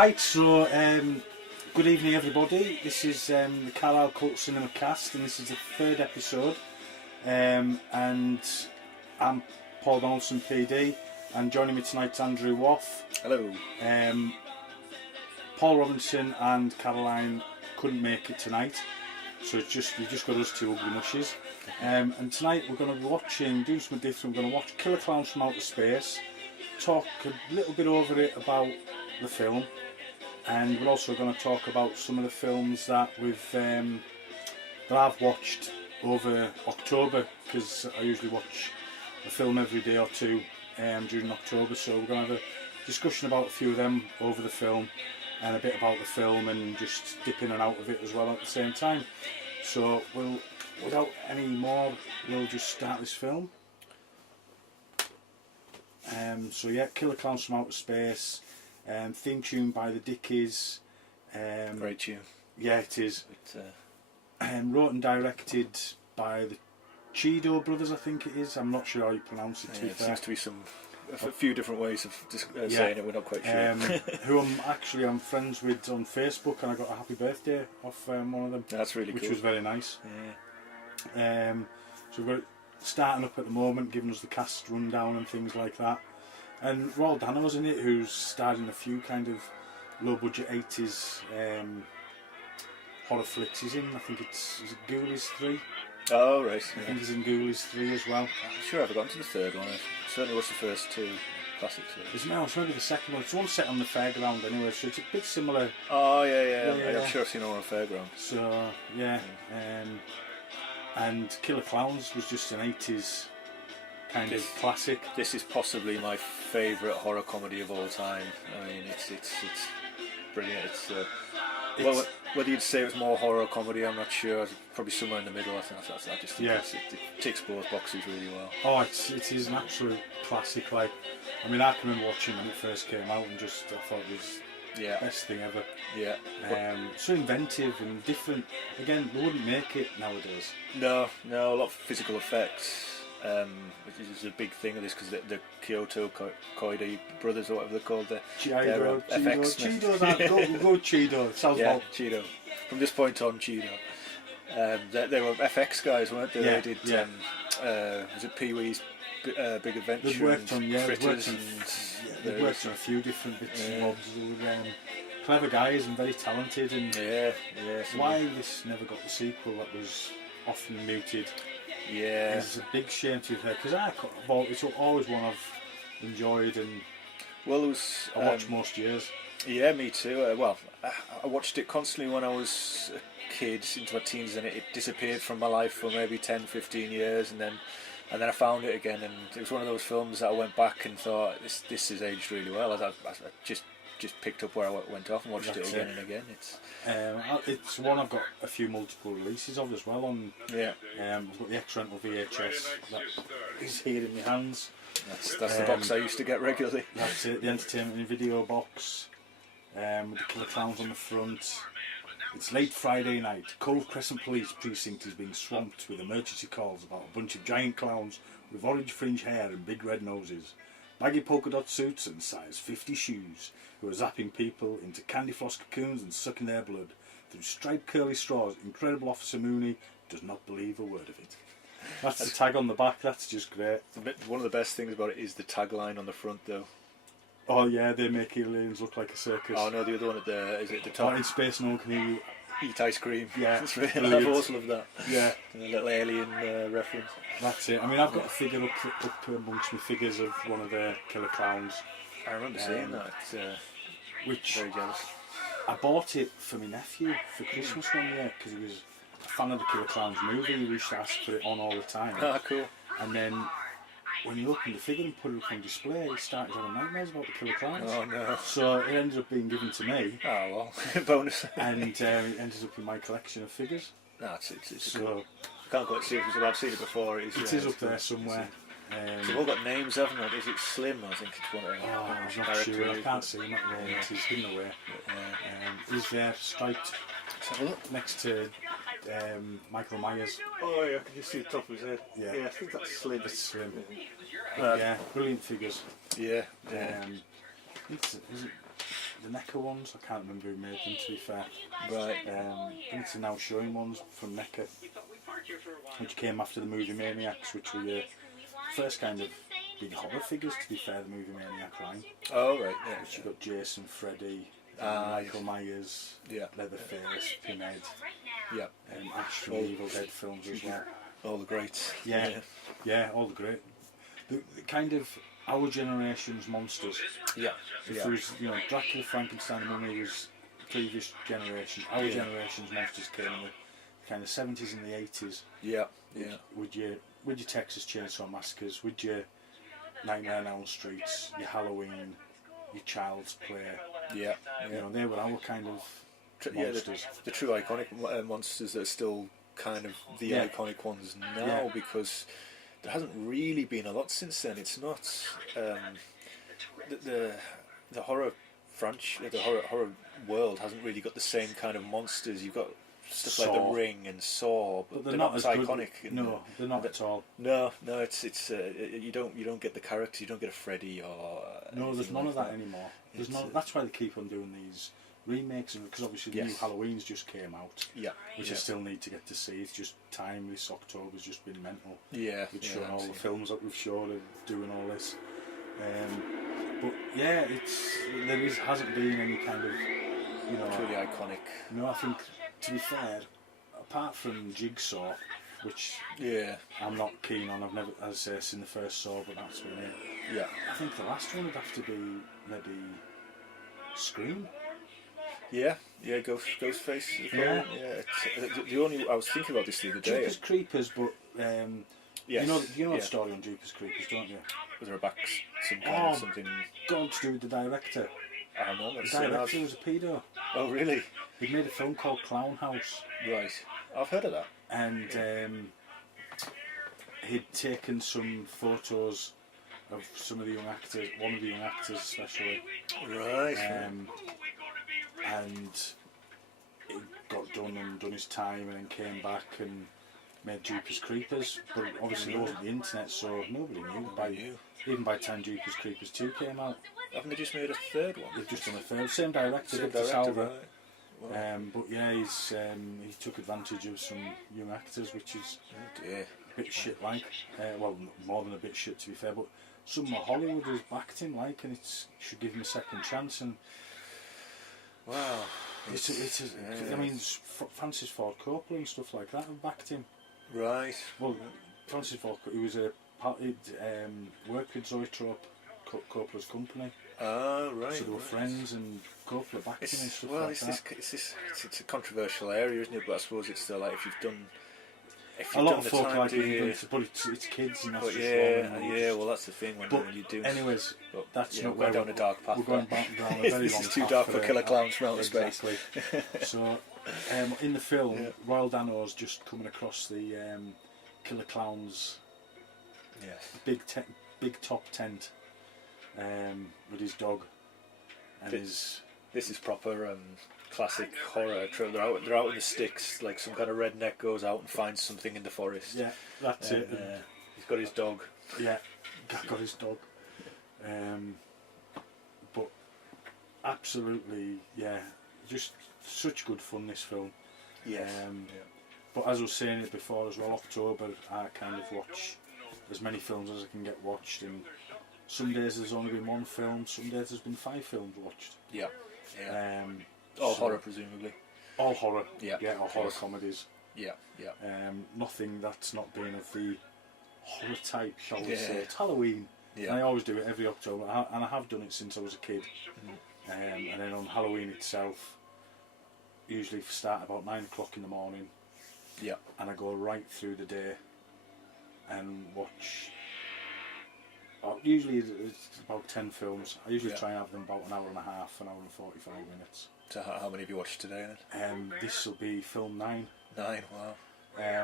Right, so good evening everybody. This is the Carlisle Cult Cinema Cast, and this is the third episode. And I'm Paul Donaldson, PD, and joining me tonight's Andrew Waugh. Hello. Paul Robinson and Caroline couldn't make it tonight, so we've just got us two ugly mushes. And tonight we're going to be watching, doing something different. We're going to watch Killer Clowns from Outer Space, talk a little bit over it about the film, and we're also going to talk about some of the films that that I've watched over October, because I usually watch a film every day or two during October. So we're going to have a discussion about a few of them over the film, and a bit about the film, and just dip in and out of it as well at the same time. So without any more, we'll just start this film. So yeah, Killer Clowns from Outer Space, theme tune by the Dickies. Great tune. Yeah, it is. Wrote and directed by the Cheedo brothers, I think it is. I'm not sure how you pronounce it. It seems to be a few different ways of saying it. We're not quite sure. Who I'm friends with on Facebook, and I got a happy birthday off one of them. That's really cool. Which was very nice. Yeah. So we've got it starting up at the moment, giving us the cast rundown and things like that. And Roald Dano's in it, who's starred in a few kind of low budget 80s horror flicks. He's in, I think is it Ghoulies 3? Oh, right. I think he's in Ghoulies 3 as well. I'm sure I've forgotten to the third one. I certainly watched the first two classics. It's maybe the second one. It's one set on the fairground anyway, so it's a bit similar. Oh, yeah. I'm sure I've seen it on a fairground. So, yeah. And Killer Clowns was just an 80s kind of classic. This is possibly my favourite horror comedy of all time. I mean, it's brilliant. Well, whether you'd say it was more horror or comedy, I'm not sure. Probably somewhere in the middle. I just think it ticks both boxes really well. Oh, it is an absolute classic. Like, I mean, I can remember watching when it first came out, and I thought it was the best thing ever. Yeah. So inventive and different. Again, they wouldn't make it nowadays. No, a lot of physical effects. Which is a big thing of this, because the Kyoto Koide brothers, or whatever they're called, Cheedos, go Cheedo. Sounds yeah, Cheedo. From this point on, Cheedo. They were FX guys, weren't they? Yeah, they did. Was it Pee-wee's Big Adventure? They've worked on Fritters, they've worked on a few different bits and bobs. They were clever guys and very talented. And why this never got the sequel that was often mooted. Yeah, it's a big shame to her, because it's always one I've enjoyed, and I watched most years. Yeah, me too. I watched it constantly when I was a kid, into my teens, and it disappeared from my life for maybe 10-15 years, and then I found it again, and it was one of those films that I went back and thought, this has aged really well. I just picked up where I went off and watched it again and again. It's one I've got a few multiple releases of as well. I've got the X-Rental VHS that is here in my hands. That's the box I used to get regularly. That's it, the entertainment and video box, with the Killer Clowns on the front. It's late Friday night. Cove Crescent Police Precinct is being swamped with emergency calls about a bunch of giant clowns with orange fringe hair and big red noses, baggy polka dot suits and size 50 shoes, who are zapping people into candy floss cocoons and sucking their blood through striped curly straws. Incredible Officer Mooney does not believe a word of it. That's the tag on the back. That's just great. One of the best things about it is the tagline on the front, though. Oh yeah, they make aliens look like a circus. Oh no, the other one is it the top? In space, no one can hear you eat ice cream. Yeah, it's really, I've always loved that. Yeah, and a little alien reference. That's it. I mean, I've got a figure up amongst my figures of one of the Killer Clowns. I remember seeing that. Which very jealous. I bought it for my nephew for Christmas one year, because he was a fan of the Killer Clowns movie. He used to ask for it on all the time. Ah, cool. And then when he opened the figure and put it up on display, he started having nightmares about the Killer Clowns. Oh no. So it ended up being given to me. Oh well, bonus. And it ended up in my collection of figures. No, it's so cool. I can't quite see it, because I've seen it before. It is up there somewhere. They've all got names, haven't they? Is it Slim? I think it's one of them. Oh, I'm not sure. I can't see him at the moment. He's hidden away. He's there, striped. Let's have a look. Next to Michael Myers. Oh yeah, I can just see the top of his head. Yeah, I think that's Slim. It's Slim. Yeah, brilliant figures. Yeah. the NECA ones. I can't remember who made them, to be fair. Right. I think it's the now showing ones from NECA, which came after the Movie Maniacs, which were your first kind of big horror figures, to be fair, the Movie Maniac line. Oh, right, yeah. Which you got Jason, Freddy, Ah, Michael Myers, Yeah. Leatherface, Pinhead, Yeah. Ash from the Evil Dead films as well. All the greats. Yeah, all the great. The kind of our generation's monsters. Yeah. If Yeah. there was, Dracula, Frankenstein, and Mummy was previous generation. Our generation's monsters came in the kind of 70s and the 80s. Yeah. Yeah. With your Texas Chainsaw Massacres, with your Nightmare on Elm Streets, your Halloween, your Child's Play. Yeah. They were our kind of monsters. The true iconic monsters that are still kind of the iconic ones now, because there hasn't really been a lot since then. It's not the horror franchise, the horror world hasn't really got the same kind of monsters. You've got stuff like The Ring and Saw, but they're not as iconic. No, they're not at all. No, it's you don't get the character. You don't get a Freddy or no. There's none like of that anymore. There's none. That's why they keep on doing these remakes, because obviously the new Halloween's just came out. Yeah. Which I still need to get to see. It's just time. This October's just been mental. Yeah. We've shown all the films that we've shown of doing all this. But yeah, hasn't been any kind of truly iconic. No, I think, to be fair, apart from Jigsaw, which I'm not keen on. I've never, as I say, seen the first Saw, but that's been it. Yeah. I think the last one would have to be maybe Scream. Yeah, Ghostface. Yeah. The only I was thinking about this the other day. Jeepers Creepers, but yes. you know the story on Jeepers Creepers, don't you? Was there a some kind of something? God, to do with the director. I don't know. The director was a pedo. Oh, really? He made a film called Clown House. Right. I've heard of that. And he'd taken some photos of some of the young actors, one of the young actors especially. Right. And he got done his time, and then came back and made Jeepers Creepers. But obviously there wasn't the internet, so nobody knew. Even by the time Jeepers Creepers 2 came out. Haven't they just made a third one? They've just done a third. Same director, Right. Wow. but yeah, he took advantage of some young actors, which is a bit shit like. Well, more than a bit shit, to be fair. But some of Hollywood has backed him, like, and should give him a second chance. And wow, I mean, Francis Ford Coppola and stuff like that have backed him. Right. Well, Francis Ford, he was he'd worked with Zoetrope, Coppola's company. Ah, right. So they were friends, and Coppola backed him and stuff well, like that. It's a controversial area, isn't it? But I suppose it's still like if you've done. A lot of folk like it, but it's kids, and that's just wrong. Yeah. Well, that's the thing when you do. Anyways, that's not we're down a dark path. We're going down a very long this path. is too dark for Killer Clowns from Outer Space. Exactly. So, in the film, Royal Dano's just coming across the Killer Clowns. Yes. Big top tent, with his dog, and his. This is proper classic horror. They're out in the sticks, like some kind of redneck goes out and finds something in the forest. Yeah, that's it. He's got his dog. Yeah, got his dog. But absolutely, just such good fun, this film. Yes. But as I was saying it before as well, October I kind of watch as many films as I can get watched, and some days there's only been one film, some days there's been 5 films watched. Yeah. All horror, presumably. All horror. Yeah. Or horror comedies. Yeah. Nothing that's not been of the horror type, shall we say. It's Halloween. Yeah. And I always do it every October, and I have done it since I was a kid. And then on Halloween itself, usually start about 9 o'clock in the morning. Yeah. And I go right through the day and watch. Usually it's about 10 films. I usually try and have them about an hour and a half, an hour and 45 minutes. So how many have you watched today then? This will be film 9. 9, wow.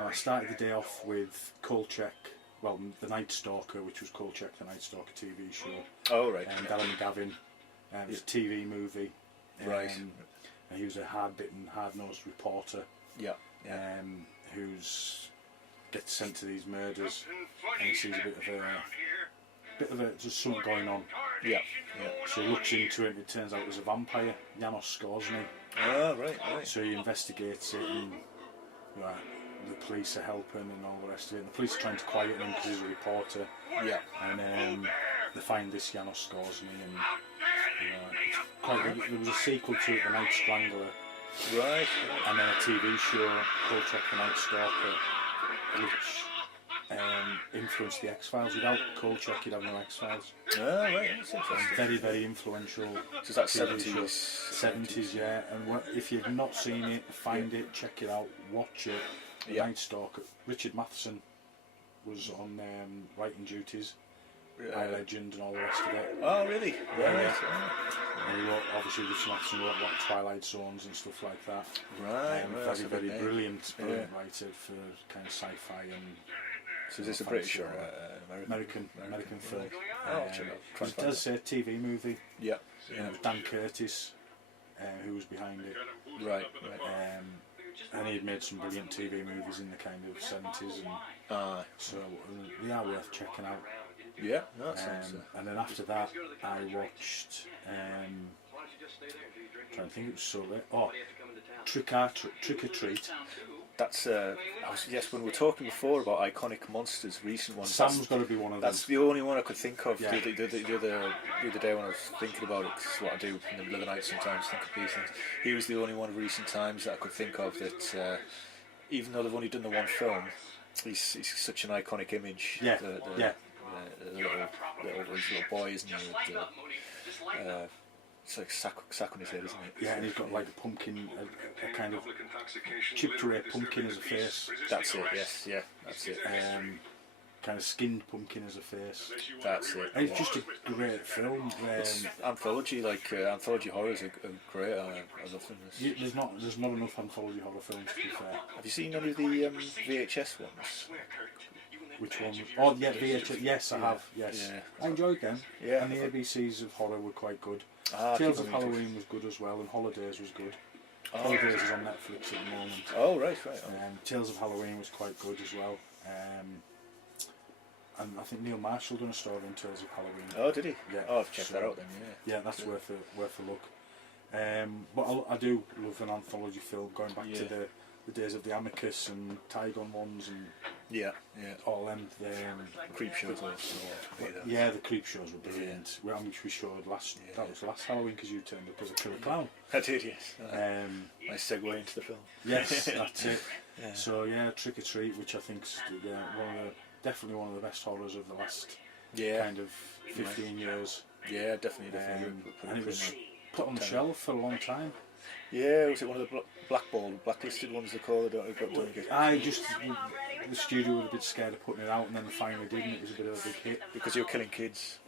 I started the day off with Kolchak, The Night Stalker, which was Kolchak, the Night Stalker TV show. Oh, right. And Darren Gavin. It was a TV movie. Right. And he was a hard-bitten, hard-nosed reporter. Yeah. Who's gets sent to these murders, and he sees a bit of bit of just something going on. Yeah, yeah. So he looks into it, and it turns out there's a vampire, Janos Skorzny. Oh, right. So he investigates it, and the police are helping and all the rest of it. And the police are trying to quiet him because he's a reporter. Yeah. And they find this Janos Skorzny, and there was a sequel to it, The Night Strangler. Right. And then a TV show, Kolchak the Night Stalker, which influenced the X-Files. Without Kolchak, you'd have no X-Files. Oh, right. That's interesting. Very, very influential. So is that TV 70s? show. 70s, yeah. And if you've not seen it, find it, check it out, watch it. The Night Stalker. Richard Matheson was on writing duties. By Legend and all the rest of it. Oh, really? Yeah. And he wrote, obviously, Richard Matheson wrote like Twilight Zones and stuff like that. Right. Very, very brilliant writer for kind of sci-fi and. So is this a British or American film? It does say TV movie. Yeah. Dan Curtis, who was behind it. Right. And he'd made some brilliant TV movies in the kind of 70s, and so they are worth checking out. Yeah, no, that sounds. And then after that, I watched. Trying to think, it was so late. Oh, Trick or Treat. That's yes. When we were talking before about iconic monsters, recent ones. Sam's got to be one of them. That's the only one I could think of. Yeah. The other day when I was thinking about it, 'cause it's what I do in the middle of the night sometimes, think of these things. He was the only one of recent times that I could think of that, even though they've only done the one film, he's such an iconic image. Yeah. The little boy, isn't he? It's like sack on his head, isn't it? Yeah, and he's got like a pumpkin, a kind of chipped away pumpkin as a face. That's it. Yes, yeah, that's it. Kind of skinned pumpkin as a face. That's it. And it's just a great film. Anthology horrors are great. I love them. There's not enough anthology horror films, to be fair. Have you seen any of the VHS ones? Which one? Oh yeah, VHS. Yes, I have. Yes, yeah. I enjoyed them. Yeah, and the ABCs of horror were quite good. Tales of Halloween was good as well, and Holidays was good. Holidays is on Netflix at the moment. Oh right. Tales of Halloween was quite good as well. And I think Neil Marshall done a story on Tales of Halloween. Oh, did he? Yeah. Oh, I've checked that out then. Yeah, that's worth a look. But I do love an anthology film, going back to the days of the Amicus and Tygon ones and all them. Creep shows also. Yeah, the creep shows were brilliant. Which we showed last. That was last Halloween because you turned up as a killer clown. I did, yes. Nice segue into the film. Yes, that's it. Yeah. So yeah, Trick or Treat, which I think's definitely one of the best horrors of the last kind of 15 years. Yeah, definitely. And it was put on the shelf for a long time. Yeah, was it one of the blacklisted ones they call it? The studio was a bit scared of putting it out, and then finally did, and it was a bit of a big hit. Because you were killing kids.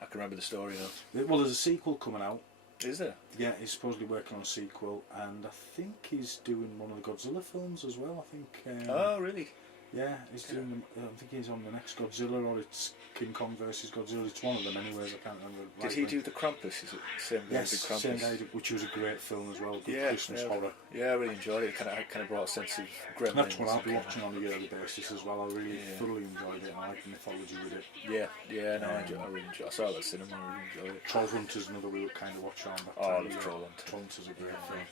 I can remember the story now. Well, there's a sequel coming out. Is there? Yeah, he's supposedly working on a sequel, and I think he's doing one of the Godzilla films as well. I think. Oh, really? Yeah, he's doing them. I think he's on the next Godzilla, or it's King Kong versus Godzilla. It's one of them, anyways. I can't remember. Did he do the Krampus? Is it the same guy? Yes, Krampus? same guy, which was a great film as well. Good Christmas horror. Yeah, I really enjoyed it. It kind of brought a sense of gremlins. That's what I'll be watching on a yearly basis as well. I really thoroughly enjoyed it, and I like the mythology with it. Yeah, no, I really enjoyed it. I saw it at cinema. I really enjoyed it. Troll Hunter's another we would kind of watch on. I love Troll Hunter. Troll Hunter's a great film.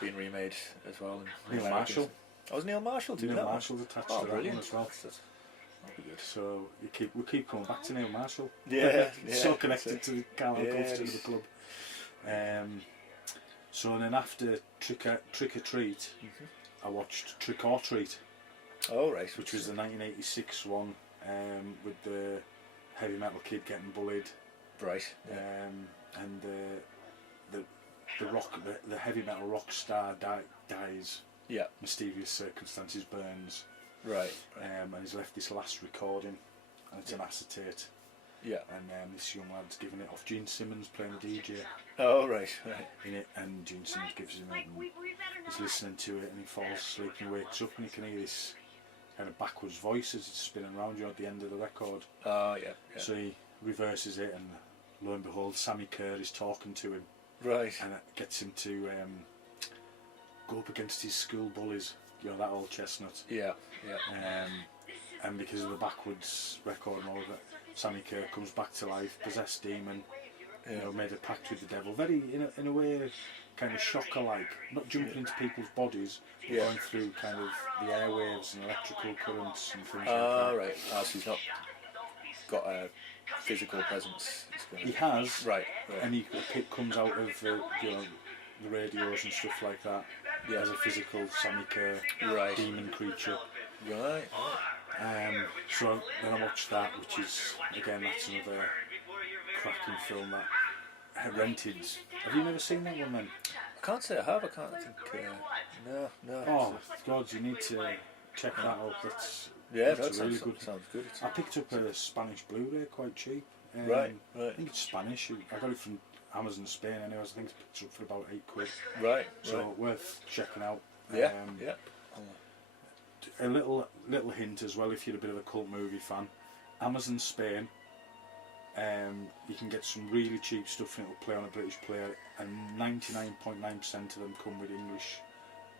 Being remade as well. Neil Marshall. Oh, was Neil Marshall doing that? Neil Marshall's attached to that one as well. So we keep coming back to Neil Marshall. Yeah, so connected to the Carlisle culture of the club. So then after Trick or Treat, I watched Trick or Treat. Oh right. Which was the 1986 one with the heavy metal kid getting bullied. Right. And the heavy metal rock star dies. Yeah. Mysterious circumstances, burns. Right. And he's left this last recording, and it's an acetate. Yeah. And this young lad's giving it off. Gene Simmons playing the DJ. Oh right. In it, and Gene Simmons gives him it, and he's listening to it, and he falls asleep, and he wakes up, and he can hear this kind of backwards voice as it's spinning around you at the end of the record. Oh yeah. So he reverses it, and lo and behold, Sammy Kerr is talking to him. Right. And it gets him to go up against his school bullies, that old chestnut. Yeah. and because of the backwards record and all of it, Sammy Kerr comes back to life, possessed demon, you know, made a pact with the devil. Very, in a way, kind of shocker-like, not jumping into people's bodies, but going through kind of the airwaves and electrical currents and things like that. Right. So he's not got a physical presence. He has, right. And it comes out of the radios and stuff like that as a physical Sammy Kerr demon creature. Right. So then I watched that, which is, again, that's another cracking film that I rented. Have you never seen that one then? I can't say I have. I can't think. No. Oh God, you need to check that out. That's really good. Sounds good. I picked up a Spanish Blu-ray quite cheap. Right. I think it's Spanish. I got it from Amazon Spain anyway. I think it's picked it up for about £8. Right. So worth checking out. Yeah. A little hint as well, if you're a bit of a cult movie fan, Amazon Spain. You can get some really cheap stuff and it'll play on a British player, and 99.9% of them come with English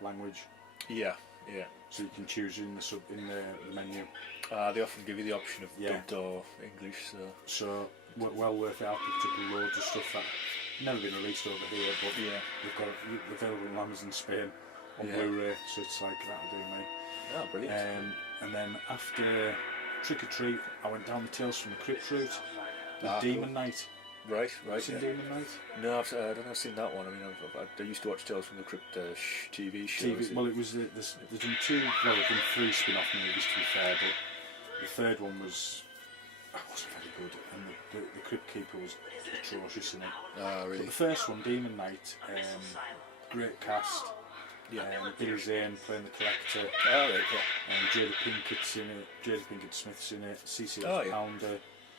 language. Yeah. So you can choose in the menu. They often give you the option of dubbed or English. So well worth it. I picked up loads of stuff that never been released over here, but they've got it available on Amazon Spain on Blu-ray. So it's like that'll do me. Oh, brilliant. And then after Trick or Treat, I went down the Tales from the Crypt route with Demon Night. Right. Seen Demon Night? No, I don't know. I've seen that one. I mean, I used to watch Tales from the Crypt TV show. Well, it was there's been three spin-off movies to be fair, but the third one wasn't very good, and the Crypt Keeper was atrocious in it. Oh, really? But the first one, Demon Night, great cast. Billy Zane playing the Collector. Oh, right, And Jada Pinkett's in it. Jada Pinkett Smith's in it. Cecil Pounder.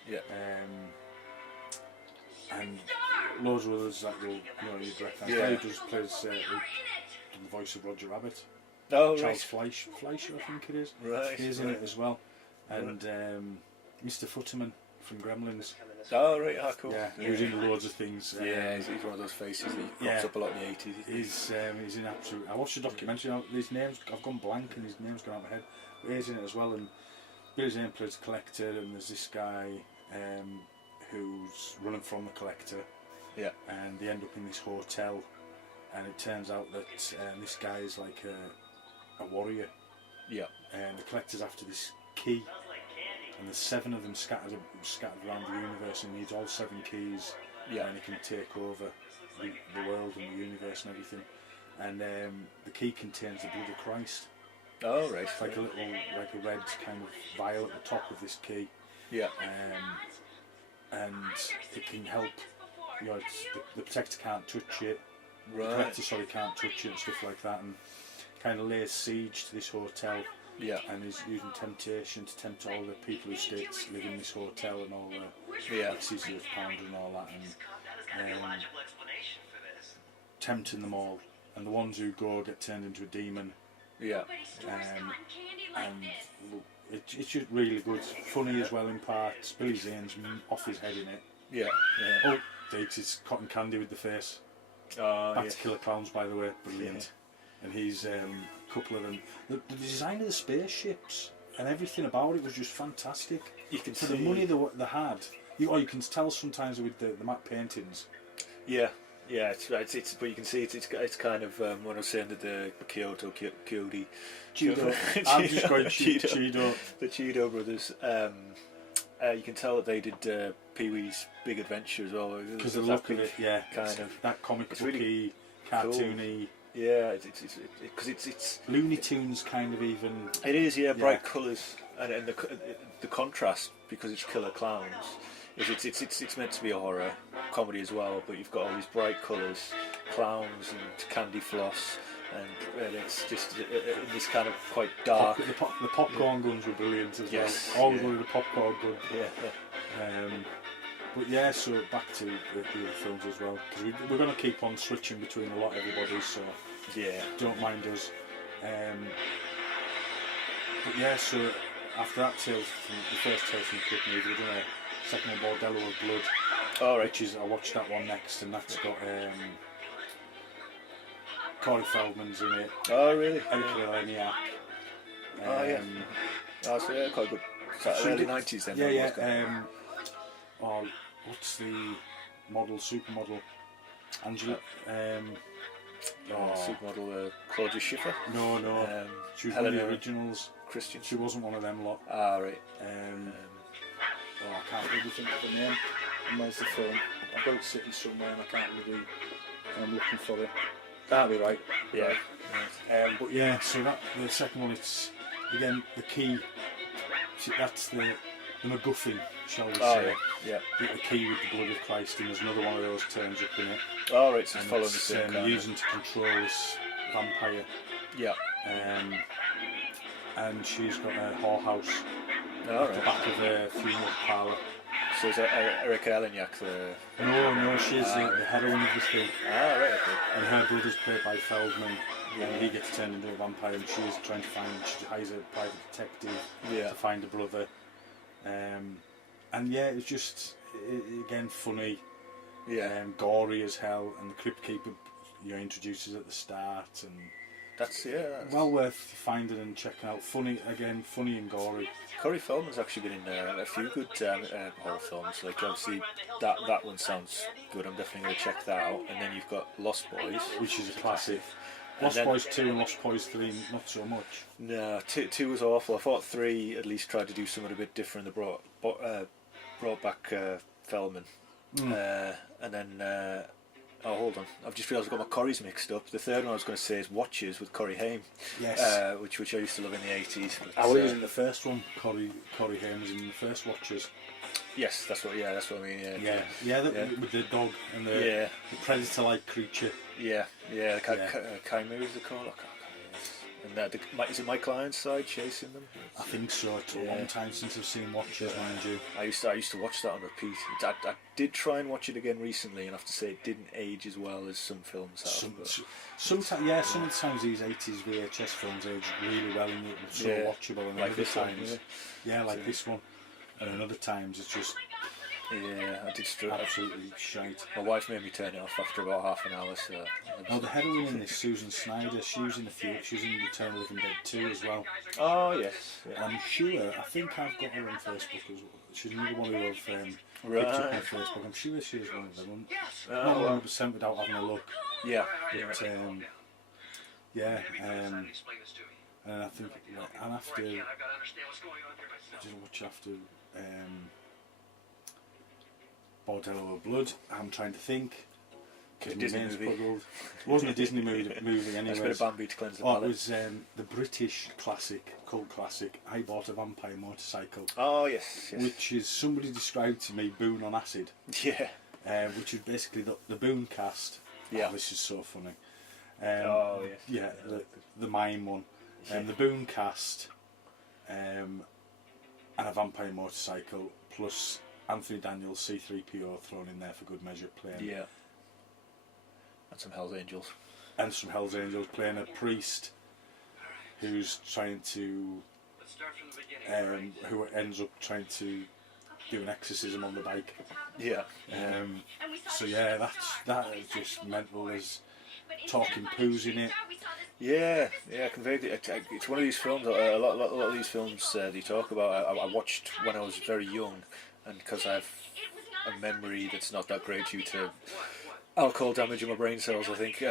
Yeah. And loads of others that you'd recognise. He plays the voice of Roger Rabbit. Oh, Charles Fleischer, I think it is. Right. He's in it as well. And Mr. Futterman from Gremlins. Oh, right, cool. Yeah, he was in loads of things. He's one of those faces that pops up a lot in the 80s. He's in absolute. I watched the documentary. His name's I've gone blank and his name's gone out of my head. But he's in it as well. And Billy Zane plays the Collector, and there's this guy who's running from the Collector. Yeah. And they end up in this hotel, and it turns out that this guy is like a warrior. Yeah. And the Collector's after this key. And there's 7 of them scattered around the universe, and he needs all 7 keys, and he can take over the world and the universe and everything. And the key contains the blood of Christ. Oh, right. It's like a red kind of vial at the top of this key. Yeah. And it can help. The Protector can't touch it. Right. The Collector, can't touch it and stuff like that, and kind of lays siege to this hotel. Yeah. And he's using temptation to tempt all the people who live in this hotel and all the Cecil Pounder and all that, and tempting them all. And the ones who go get turned into a demon. Yeah. And it's just really good. Funny as well in parts. Billy Zane's off his head in it. Yeah. Oh, it's cotton candy with the face. Back to Killer Clowns, by the way. Brilliant. Yeah. And he's a couple of them. The design of the spaceships and everything about it was just fantastic. You can see the money they had. You can tell sometimes with the matte paintings. Yeah, it's but you can see it's kind of when I was saying that the Kyoto, Chido. I'm just going Chido. The Chido brothers. You can tell that they did Pee-wee's Big Adventure as well. Because the look of it, kind of that comic booky, really cartoony. Cool. Yeah, because it's Looney Tunes kind of even. It is, bright colours and the contrast, because it's Killer Clowns. It's meant to be a horror comedy as well, but you've got all these bright colours, clowns and candy floss, and it's just in this kind of quite dark. The popcorn guns were brilliant as well. Always wanted a popcorn gun. But yeah, so back to the other films as well, because we're going to keep on switching between a lot of everybody, so don't mind us. But yeah, so after that the first Tales from the Crypt movie, we're doing a second one, Bordello of Blood. Oh, right. Which is, I watched that one next, and that's got Corey Feldman's in it. Oh, really? Eric Leniak. Oh, so yeah, quite good. So early 90s then. Yeah. Oh, what's the model, supermodel? Angela. Supermodel Claudia Schiffer. No. She was one of the originals. Christian. She wasn't one of them lot. Ah, right. I can't really think of the name. And where's the film? I've got it sitting somewhere and I can't really. I'm looking for it. That'll be right. Yeah. But yeah, so that the second one, it's again the key. That's the MacGuffin, shall we say? Yeah. The key with the blood of Christ, and there's another one of those turns up in it. Oh, right, so it's and following it's, the same kind. using to control this vampire. Yeah. And she's got a whorehouse at the back of her funeral parlour. So is Erika Eleniak the... No, she's the heroine of this thing. Ah, right, okay. And her brother's played by Feldman, and he gets turned into a vampire, and she's trying to she hires a private detective to find her brother. And yeah, it's just, again, funny, gory as hell, and the Crypt Keeper introduces at the start, and that's well worth finding and checking out. Funny and gory. Corey Feldman's actually been in a few good horror films. Like obviously that one sounds good. I'm definitely going to check that out. And then you've got Lost Boys, which is a classic. Lost Boys 2 and Lost Boys 3, not so much. No, 2 was awful. I thought 3 at least tried to do something a bit different. They brought back Feldman, and then. Oh, hold on. I've just realised I've got my Corries mixed up. The third one I was going to say is Watches with Corey Haim. Yes. Which I used to love in the 80s. I was in the first one. Corey Haim was in the first Watches. Yes, that's what I mean. Yeah. With the dog and the predator-like creature. Yeah. Chimera is the call. And is it Michael Ironside chasing them? I think so. It's a long time since I've seen Watches, mind you. I used to watch that on repeat. I did try and watch it again recently, and I have to say it didn't age as well as some films have. Sometimes these 80s VHS films age really well and it's so watchable, and like other times, like this one, and other times it's just. Yeah, I did struggle. Absolutely shite. My wife made me turn it off after about half an hour. So. The heroine in this, Susan Snyder, she was in Return of the Living Dead 2 as well. Oh yes. Yeah. I'm sure. I think I've got her on Facebook as well. She's another one who I've picked up on Facebook. I'm sure she is one of them. Not 100% without having a look. Yeah. But, and I think I'll have to. Watch after. Bordello of Blood. I'm trying to think. A Disney movie. It wasn't a Disney movie anyway. It's a bit of Bambi to cleanse the palate. It was the British cult classic. I Bought a Vampire Motorcycle. Oh yes. Which is, somebody described to me, Boone on acid. Yeah. Which is basically the Boone cast. Yeah. Oh, this is so funny. Yes. Yeah, the mime one. The Boone cast, and a vampire motorcycle, plus Anthony Daniels, C3PO thrown in there for good measure, playing. Yeah. And some Hell's Angels. Playing a priest who's trying to, who ends up trying to do an exorcism on the bike. Yeah. So yeah, that is just mental. There's talking poos in it. Yeah, conveyed. It's one of these films. A lot of these films that you talk about, I watched when I was very young, and because I have a memory that's not that great due to alcohol damage in my brain cells, I think.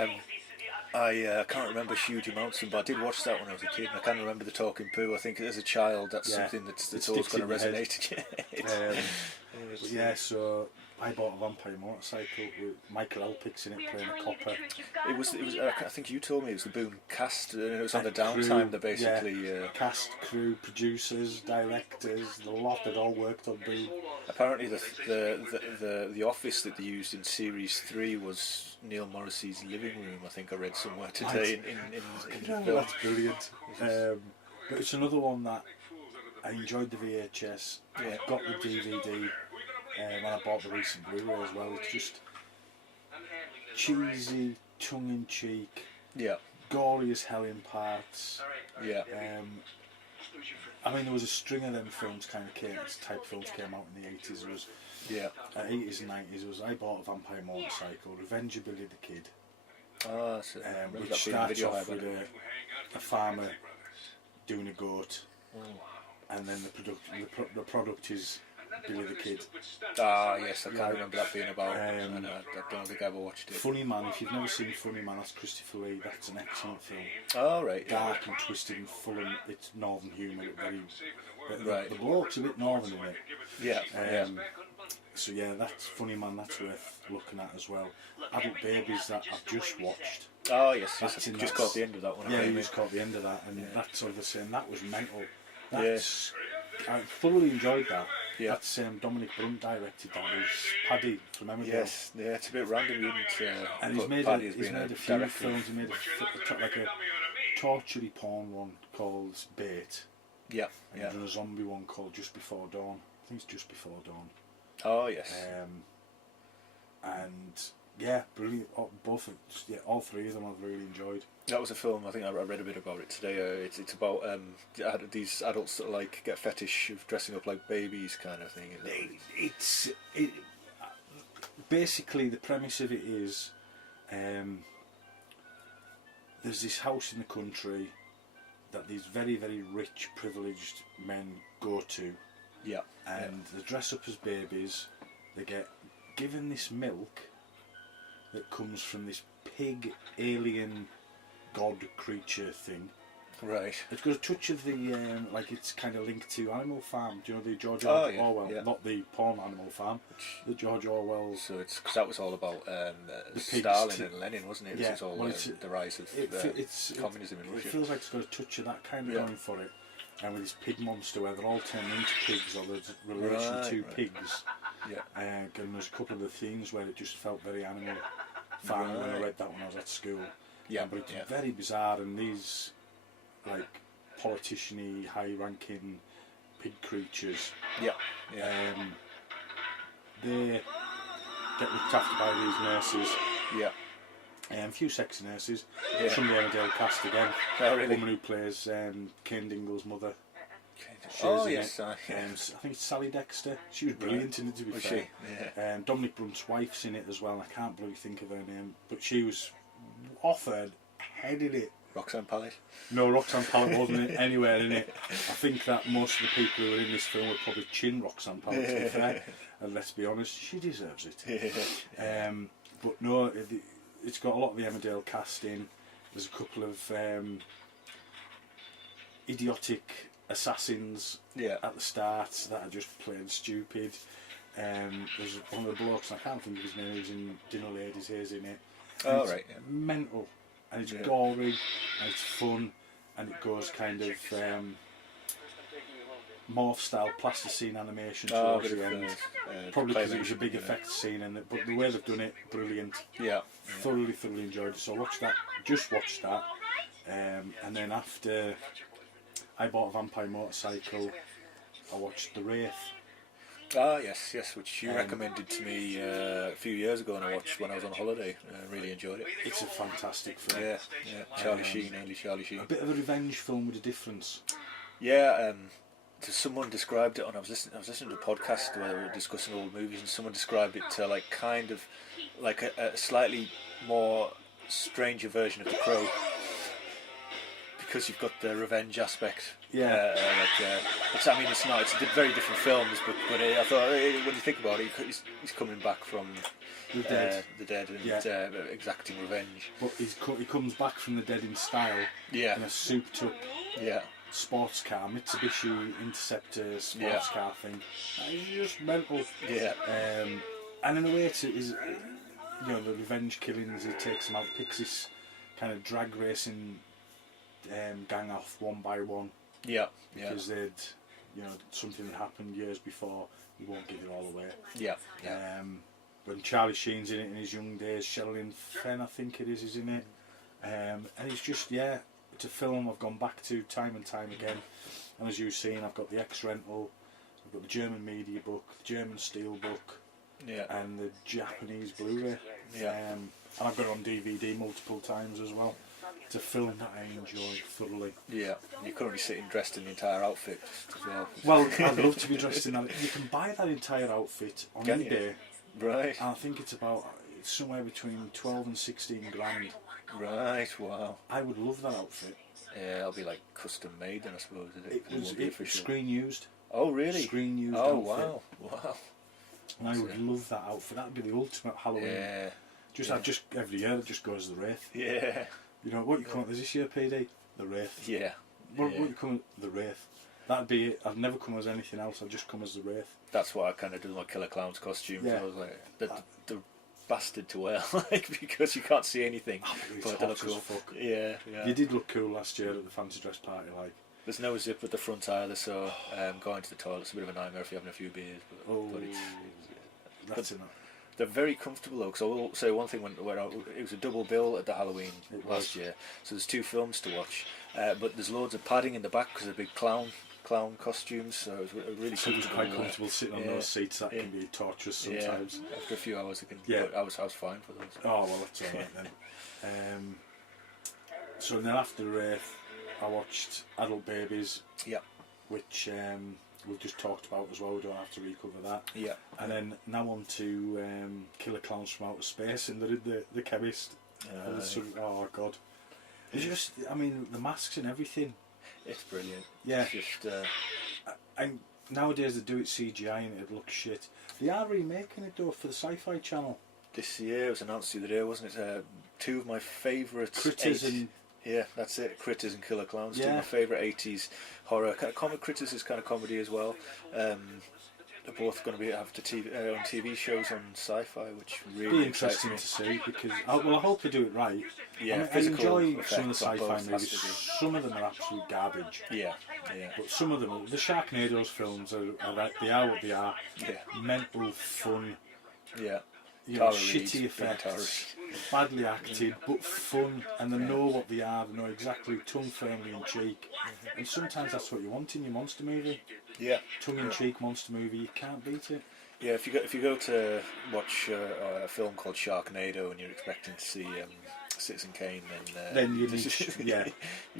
I can't remember huge amounts of them, but I did watch that when I was a kid, and I can't remember the talking poo. I think as a child, that's something that's always going to resonate. So I Bought a Vampire Motorcycle with Michael Elpix in it playing a copper. It was. I think you told me it was the Boone cast. It was on the downtime. They basically cast, crew, producers, directors, the lot that all worked on Boone. Apparently, the office that they used in Series 3 was Neil Morrissey's living room. I think I read somewhere today. In the film. That's brilliant. But it's another one that I enjoyed the VHS. Got the DVD. When I bought the recent Blu-ray as well. It's just cheesy, tongue-in-cheek, gory as hell in parts. I mean, there was a string of them films type films came out in the 80s. There was 80s and 90s. There was I Bought a Vampire Motorcycle, Revenge of Billy the Kid, which starts off with a farmer doing a goat. and then the product is Billy the Kid. Ah, yes, I can't remember that being about. And I don't think I ever watched it. Funny Man, if you've never seen Funny Man, that's Christopher Lee. That's an excellent film. Oh, right. Dark and twisted and full of it's northern humour. Right. The bloke's a bit northern in it. Yeah. So yeah, that's Funny Man. That's worth looking at as well. Adult Babies that I've just watched. Oh yes, I just caught the end of that one. Yeah, you just caught the end of that, and that's obviously, and that was mental. That's I thoroughly enjoyed that. Yeah. That's Dominic Brunt directed that. It was Paddy from Emmerdale. Yes, yeah, it's a bit random, you didn't. And he's made a few films. He made like a torture-y porn one called Bait. Yeah, and he's done a zombie one called Just Before Dawn. I think it's Just Before Dawn. Oh yes. And yeah, brilliant. All three of them I've really enjoyed. That was a film. I think I read a bit about it today. It's about these adults that like get fetish of dressing up like babies, kind of thing. Basically the premise of it is, there's this house in the country that these very, very rich, privileged men go to. Yeah. And they dress up as babies. They get given this milk that comes from this pig alien god creature thing. Right. It's got a touch of the like it's kind of linked to Animal Farm. Do you know the George Orwell? Yeah. Not the porn Animal Farm. The George Orwell. So it's because that was all about Stalin and Lenin, wasn't it? Yeah. It's all the rise of communism in Russia. It feels like it's got a touch of that kind of going for it. And with this pig monster where they're all turned into pigs, or there's a relation to pigs. Yeah. And there's a couple of the themes where it just felt very Animal Farm when I read that when I was at school. Yeah. But it's very bizarre, and these like politician-y, high-ranking pig creatures. Yeah. They get looked after by these nurses. Yeah. A few sexy nurses. Some of the Emmerdale cast again. Oh, really? The woman who plays Kane Dingle's mother. Yes. I think it's Sally Dexter. She was brilliant in it, to be fair. Yeah. Dominic Brunt's wife's in it as well. I can't really think of her name, but she was off her head in it. Roxanne Pallett? No, Roxanne Pallett wasn't anywhere in it. I think that most of the people who were in this film would probably chin Roxanne Pallett, to be fair. And let's be honest, she deserves it. But no, it's got a lot of the Emmerdale cast in. There's a couple of idiotic assassins at the start that are just plain stupid. There's one of the blokes, and I can't think of his name, who's in Dinner Ladies, he's in it. Oh, right, yeah. Mental. And it's gory, and it's fun, and it goes kind of morph style plasticine animation towards the end. Probably because it was a big effects scene in it, but the way they've done it, brilliant. Yeah. Thoroughly enjoyed it. So watch that. Just watch that. And then after I bought a vampire motorcycle, I watched The Wraith. Ah, yes, which you recommended to me a few years ago, and I watched when I was on holiday. I really enjoyed it. It's a fantastic film. Yeah. Charlie Sheen. A bit of a revenge film with a difference. Yeah, someone described it, and I was listening to a podcast where they were discussing old movies, and someone described it to like kind of like a slightly more stranger version of The Crow, because you've got the revenge aspect. Yeah. It's very different films, but I thought when you think about it, he's coming back from the dead and exacting revenge. But he comes back from the dead in style. Yeah. In a souped up. Yeah. Sports car, Mitsubishi Interceptor sports car thing. It's just mental. Yeah. And in a way, it is, the revenge killings. He takes them out, picks this kind of drag racing gang off one by one. Yeah. Because they'd, something that happened years before. You won't give it all away. Yeah. When Charlie Sheen's in it in his young days, Sherilyn Fenn, I think it is in it. And it's just, it's a film I've gone back to time and time again. And as you've seen, I've got the X-Rental, I've got the German media book, the German Steelbook, and the Japanese Blu-ray. And I've got it on DVD multiple times as well. It's a film that I enjoy thoroughly. Yeah, you're currently sitting dressed in the entire outfit as well. Well, I'd love to be dressed in that. You can buy that entire outfit on eBay. Right. And I think it's somewhere between 12 and 16 grand. Right, wow. I would love that outfit. Yeah, it'll be like custom made then, I suppose. It was screen used. Oh, really? Screen used Oh, outfit. wow. And I would love that outfit. That'd be the ultimate Halloween. Yeah. Just every year it just goes as the Wraith. Yeah. You know, what you come up this year, PD? The Wraith. Yeah. What you come the Wraith? That'd be it. I'd never come as anything else. I'd just come as the Wraith. That's what I kind of do with my Killer Clowns costumes. Yeah. I was like, the bastard to wear, like, because you can't see anything. It's But they hot look as cool. fuck. Yeah, yeah. You did look cool last year at the fancy dress party, like. There's no zip at the front either, so going to the toilet's a bit of a nightmare if you're having a few beers. But That's enough. they're very comfortable though, because I will say one thing, when it was a double bill at the Halloween last year, so there's 2 films to watch, but there's loads of padding in the back because of big clown costumes, so it was really comfortable. Quite comfortable sitting on those seats. That can be torturous sometimes. Yeah, after a few hours, but I was fine for those. Oh well, that's alright then. So then after Wraith, I watched Adult Babies. Yeah. Which we've just talked about as well. We don't have to recover that. Yeah. And then now on to Killer Clowns from Outer Space, and they're in the chemist. Oh god. It's just, I mean, the masks and everything. It's brilliant. Yeah. It's just. And nowadays they do it CGI and it looks shit. They are remaking it though for the Sci-Fi Channel. This year it was announced the other day, wasn't it? 2 of my favourite Critters and yeah, that's it. Critters and Killer Clowns. Yeah. 2 of my favourite 80s horror. Kind of comic. Critters is kind of comedy as well. They're both going to be on TV shows on Sci-Fi, which really excites interesting me. to see because I hope they do it right. Yeah, I mean, I physical enjoy some of the effects on Sci-Fi both has movies. to be. Some of them are absolute garbage. Yeah, yeah. But some of them, the Sharknado's films are right. They are what they are. Yeah. Mental fun. Yeah. You know, Tara shitty Reid, effects, badly acted, but fun, and they know what they are. They know exactly, tongue firmly in cheek. And sometimes that's what you want in your monster movie. Yeah. Tongue in cheek monster movie. You can't beat it. Yeah, if you go to watch a film called Sharknado and you're expecting to see Citizen Kane, then you need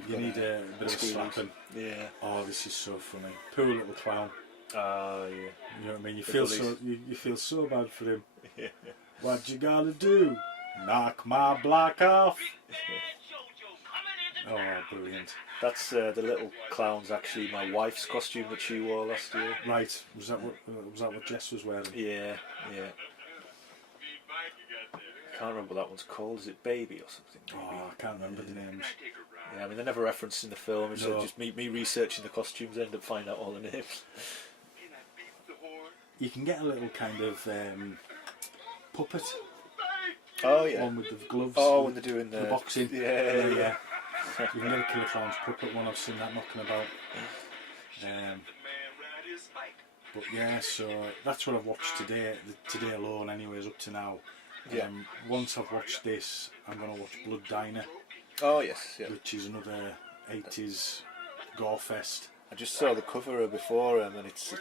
you need a bit of a slapping. Yeah. Oh, this is so funny. Poor little clown. Yeah. You know what I mean? You The feel bullies. you feel so bad for him. Yeah. What you gotta do? Knock my block off. Oh, brilliant. That's the little clown's actually my wife's costume that she wore last year. Right, was that what Jess was wearing? Yeah, yeah. Can't remember what that one's called. Is it Baby or something? Maybe? Oh, I can't remember the names. Yeah, I mean they're never referenced in the film. It's No. just me researching the costumes. I end up finding out all the names. You can get a little kind of puppet Oh yeah. one with the gloves. Oh, when they're doing the boxing. Yeah. You can get a Killer Clowns puppet one. I've seen that knocking about. But yeah, so that's what I've watched today. Today alone, anyways, up to now. Yeah. Once I've watched this, I'm gonna watch Blood Diner, Oh yes, yeah. which is another 80s gore fest. I just saw the cover before, and it's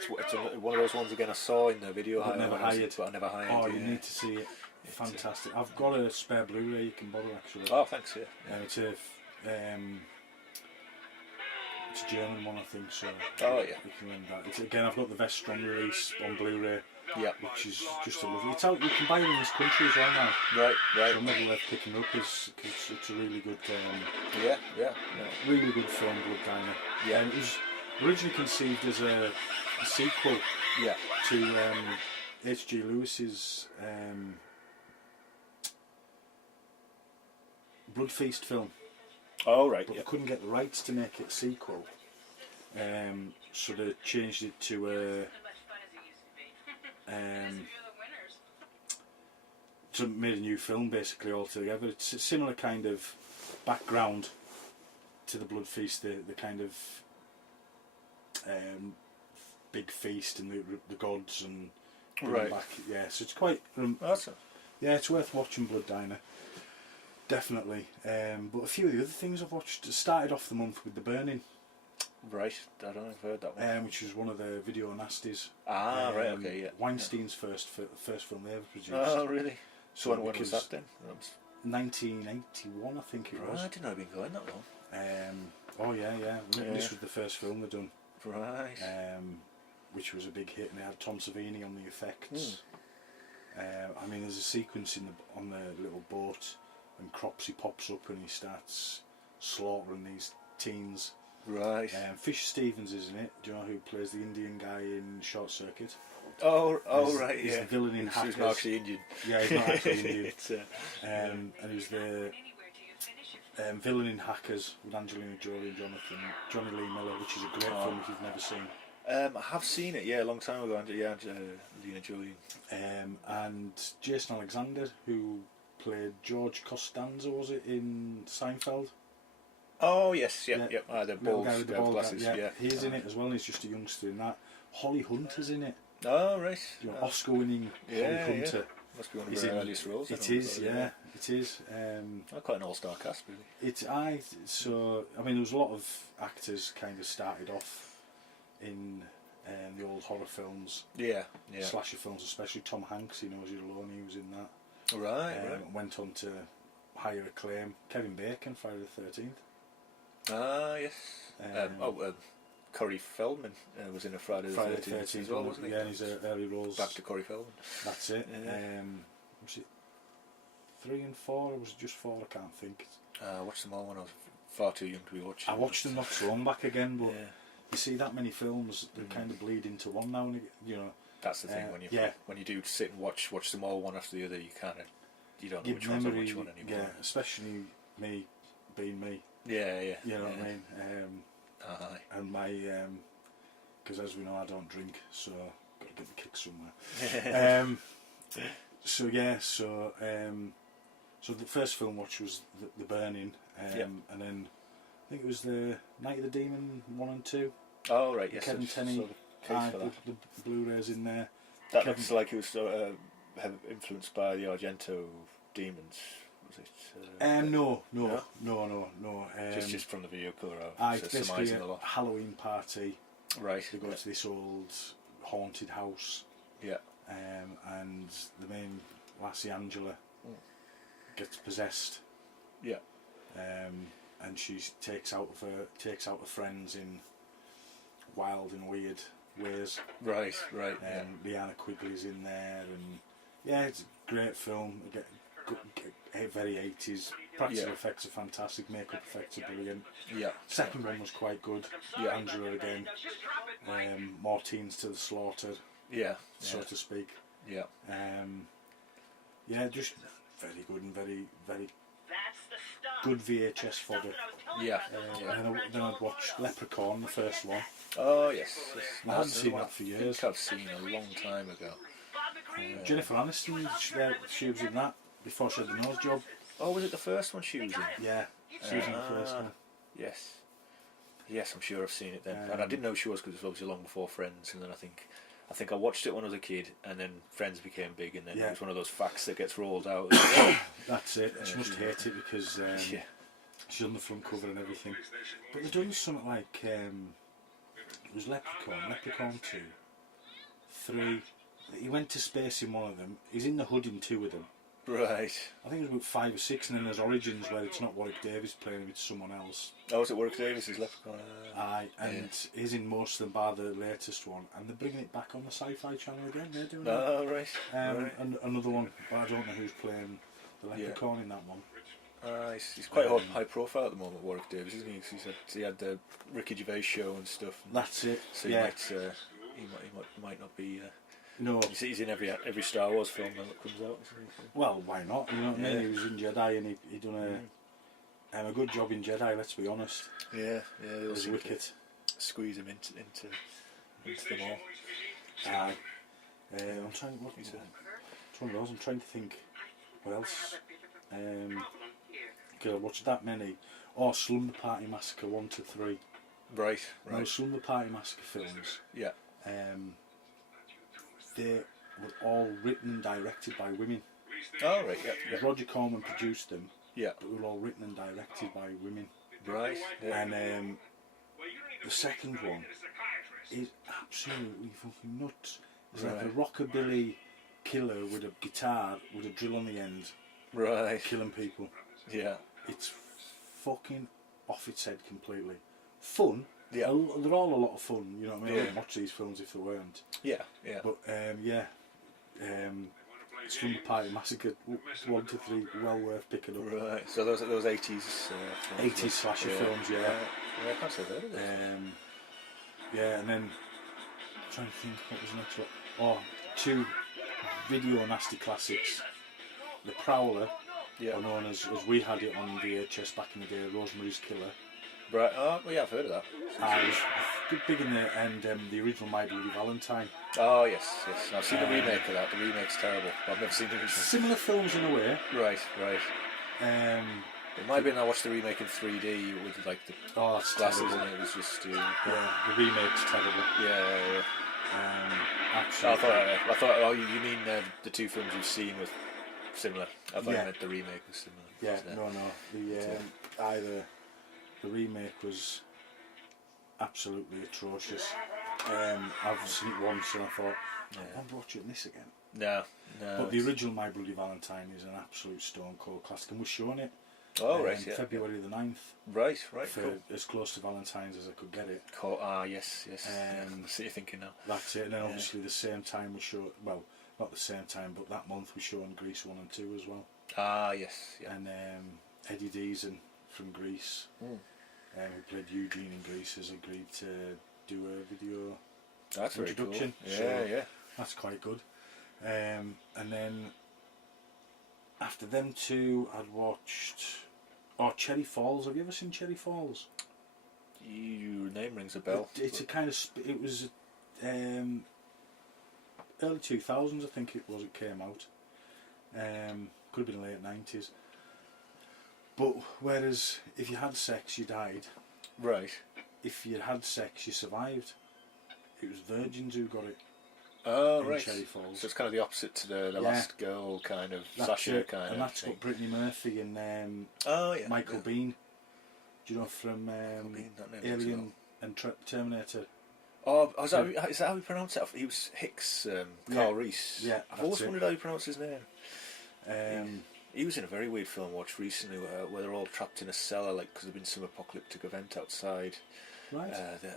one of those ones again I saw in the video. But never hired. But I never hired. Oh, you yeah. need to see it. Fantastic. I've got a spare Blu-ray you can borrow actually. Oh, thanks. Yeah. It's a German one, I think. So Oh yeah. you can rent that. Again, I've got the Vest Strong release on Blu-ray, Yeah. which is just a lovely. It's out. You can buy it in this country as well now. Right. So maybe worth picking up because it's a really good, Yeah. really good film, Blood Diner. Yeah. It was originally conceived as a sequel Yeah. to H.G. Lewis's Blood Feast film, Oh right. but Yeah. they couldn't get the rights to make it a sequel, so they changed it to so made a new film basically altogether. It's a similar kind of background to the Blood Feast, the kind of big feast and the gods and going Right. back. Yeah, so it's quite Awesome. yeah, it's worth watching Blood Diner. Definitely. But a few of the other things I've watched started off the month with The Burning, Right. I don't know if I've heard that one. which was one of the video nasties. Right. Okay. Yeah. Weinstein's first film they ever produced. Oh really? So when was because that then? That was... 1981, I think it was. I didn't know it'd been going that long. Oh yeah. Yeah. This was the first film they'd done, Right. which was a big hit, and they had Tom Savini on the effects. I mean, there's a sequence on the little boat, and Cropsy pops up and he starts slaughtering these teens. Right. Fisher Stevens is in it. Do you know who plays the Indian guy in Short Circuit? Right, He's yeah. the villain in Hackers. He's not actually Indian. Yeah, he's not actually Indian. It's, And he was the villain in Hackers with Angelina Jolie and Johnny Lee Miller, which is a great film if you've never seen. I have seen it, yeah, a long time ago. Yeah, Angelina Jolie. And Jason Alexander, who played George Costanza, was it, in Seinfeld? Oh yes, Yeah. yep. The Little bald guy with the guy with bald glasses. guy, Yeah, he's in it as well. And he's just a youngster in that. Holly Hunter's in it. Oh right. You know, Oscar-winning Holly Hunter. Yeah. Must be one of Is her in- earliest roles. It is, yeah, it is. Quite an all-star cast, really. I mean, there was a lot of actors kind of started off in the old horror films, Yeah. slasher films, especially Tom Hanks. You know, as you're alone, he was in that. Right. Went on to higher acclaim. Kevin Bacon, Friday the 13th. Ah, yes. Corey Feldman was in a Friday the 13th as well, wasn't he? Yeah, in his early roles. Back to Corey Feldman. That's it. Yeah. Was it 3 and 4, or was it just 4? I can't think. I watched them all when I was far too young to be watching. I watched them not so long back again, but Yeah. you see that many films, they kind of bleed into one now and again, you know. That's the thing, when you do sit and watch them all one after the other, you don't know which one's on which one anymore. Yeah, especially me being me. Yeah. You know what I mean? Aye. And my, because as we know, I don't drink, so got to get the kick somewhere. So the first film watch was the Burning, and then I think it was the Night of the Demon 1 and 2. Oh right, yes. Kevin Tenney, Sort of case for that. the Blu-rays in there. That looks like it was influenced by the Argento demons. Was it? No. Just from the vehicle, Basically surmising a a lot. Halloween party. Right. They go to this old haunted house. Yeah. And the main lassie Angela gets possessed. Yeah. And she takes out her friends in wild and weird ways. Right. Liana Quigley's in there, and yeah, it's a great film. Very 80s. Practical effects are fantastic. Makeup effects are brilliant. Yeah. Second one was quite good. Yeah. Angela again. More teens to the slaughter, Yeah. so to speak. Yeah. Just very good and very, very good VHS fodder. Yeah. And then I'd watch Leprechaun, the first one. Oh yes. I haven't seen that for I years. think I've seen a long time ago. Jennifer Aniston, she was in that before she had the nose job. Oh, was it the first one she was in? Yeah, she was in the first one. Yes. Yes, I'm sure I've seen it then. And I Um, didn't know she was because it was obviously long before Friends, and then I think I watched it when I was a kid, and then Friends became big, and then it was one of those facts that gets rolled out. That's it. She must hate it because she's on the front cover and everything. But they're doing something like it was Leprechaun 2, 3. He went to space in one of them. He's in the hood in 2 of them. Right. I think it was about 5 or 6, and then there's Origins where it's not Warwick Davis playing him, it's someone else. Oh, was it Warwick Davis's Leprechaun? He's in most of them bar the latest one, and they're bringing it back on the Sci-Fi Channel again. They're doing it. Oh, right. And another one, but I don't know who's playing the Leprechaun in that one. He's quite high profile at the moment, Warwick Davis, isn't he? 'Cause he had the Ricky Gervais show and stuff. That's it. So he might not be. No. He's in every Star Wars film that comes out. Isn't he? Well, why not? You know what I mean? He was in Jedi, and he done a good job in Jedi. Let's be honest. Yeah. It was wicked. Squeeze him into them all. I'm trying. It's one of those. I'm trying to think. What else? Because I watched that many. Oh, Slumber Party Massacre 1 to 3. Right. Those Slumber Party Massacre films. Yeah. They were all written and directed by women. Oh, right. Yeah. Roger Corman produced them. Yeah. But they were all written and directed by women. Right. Yeah. And the second one is absolutely fucking nuts. It's like a rockabilly killer with a guitar with a drill on the end, killing people. Yeah. It's fucking off its head completely. Fun. Yeah. They're all a lot of fun. You know what I mean? I Yeah. wouldn't watch these films if they weren't. Yeah. But Slumber Party Massacre 1 to 3, well worth picking up. Right. So those 80s. 80s slasher films, yeah. Yeah, I can't say that. Yeah, and then I'm trying to think what was the next one. Oh, 2 video nasty classics. The Prowler, or known as we had it on VHS back in the day, Rosemary's Killer. Right. Oh, well, yeah, I've heard of that. It was big in there, and the original My Bloody Valentine. Oh yes. I've seen the remake of that. The remake's terrible. I've never seen the original. Similar films in a way. Right. It might have been I watched the remake in 3D with like the glasses, terrible. and it was just the remake's terrible. Yeah. Absolutely. I thought. Oh, you mean the 2 films you've seen with similar? I thought you meant the remake was similar. Yeah, no. Either the remake was absolutely atrocious. I've seen it once and I thought, I won't watch it in this again. No. But the original My Bloody Valentine is an absolute stone cold classic, and we're showing it. Oh, right, yeah. February the 9th. Right, For cool. as close to Valentine's as I could get it. Cool. Yes. I see what you're thinking now. That's it, and then obviously the same time we show, well, not the same time, but that month we're showing Grease 1 and 2 as well. Yes. Yeah. And Eddie Deason from Grease, who played Eugene in Grease, has agreed to do a video introduction. Very cool. Yeah. That's quite good. And then after them 2, I'd watched Cherry Falls. Have you ever seen Cherry Falls? Your name rings a bell. It's a kind of it was early 2000s, I think it was. It came out. Could have been late 90s. But whereas if you had sex, you died. Right. If you had sex, you survived. It was virgins who got it. Oh, in right. Cherry Falls. So it's kind of the opposite to the Last Girl kind of slasher kind of. And that's thing. what Brittany Murphy and Michael Biehn. Do you know from Alien and Terminator? Oh, is that how you pronounce it? He was Hicks, Carl Reese. Yeah, I've always wondered how you pronounce his name. He was in a very weird film I watched recently where they're all trapped in a cellar, like because there'd been some apocalyptic event outside. Right. I can't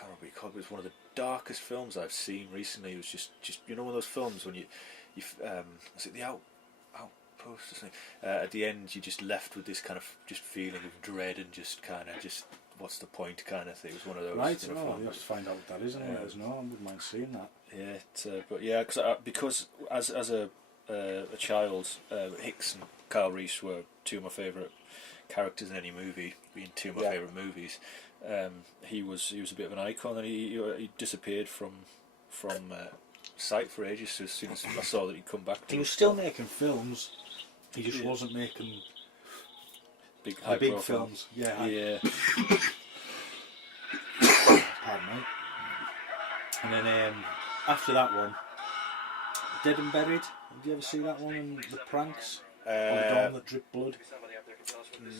remember what he called it. It was one of the darkest films I've seen recently. It was just one of those films when you was it the Outpost or something? At the end, you're just left with this kind of just feeling of dread and just kind of just what's the point kind of thing. It was one of those. Right. Films. You have to find out what that is, and let us know. I wouldn't mind seeing that. Yeah, but yeah, because as a child, Hicks and Carl Reese were 2 of my favourite characters in any movie, being 2 of my favourite movies. He was a bit of an icon, and he disappeared from sight for ages. So as soon as I saw that he'd come back, He was still making films. He just wasn't making big films. Yeah. Pardon me. And then after that one, Dead and Buried. Did you ever see that one? And the pranks on Dawn that drip blood.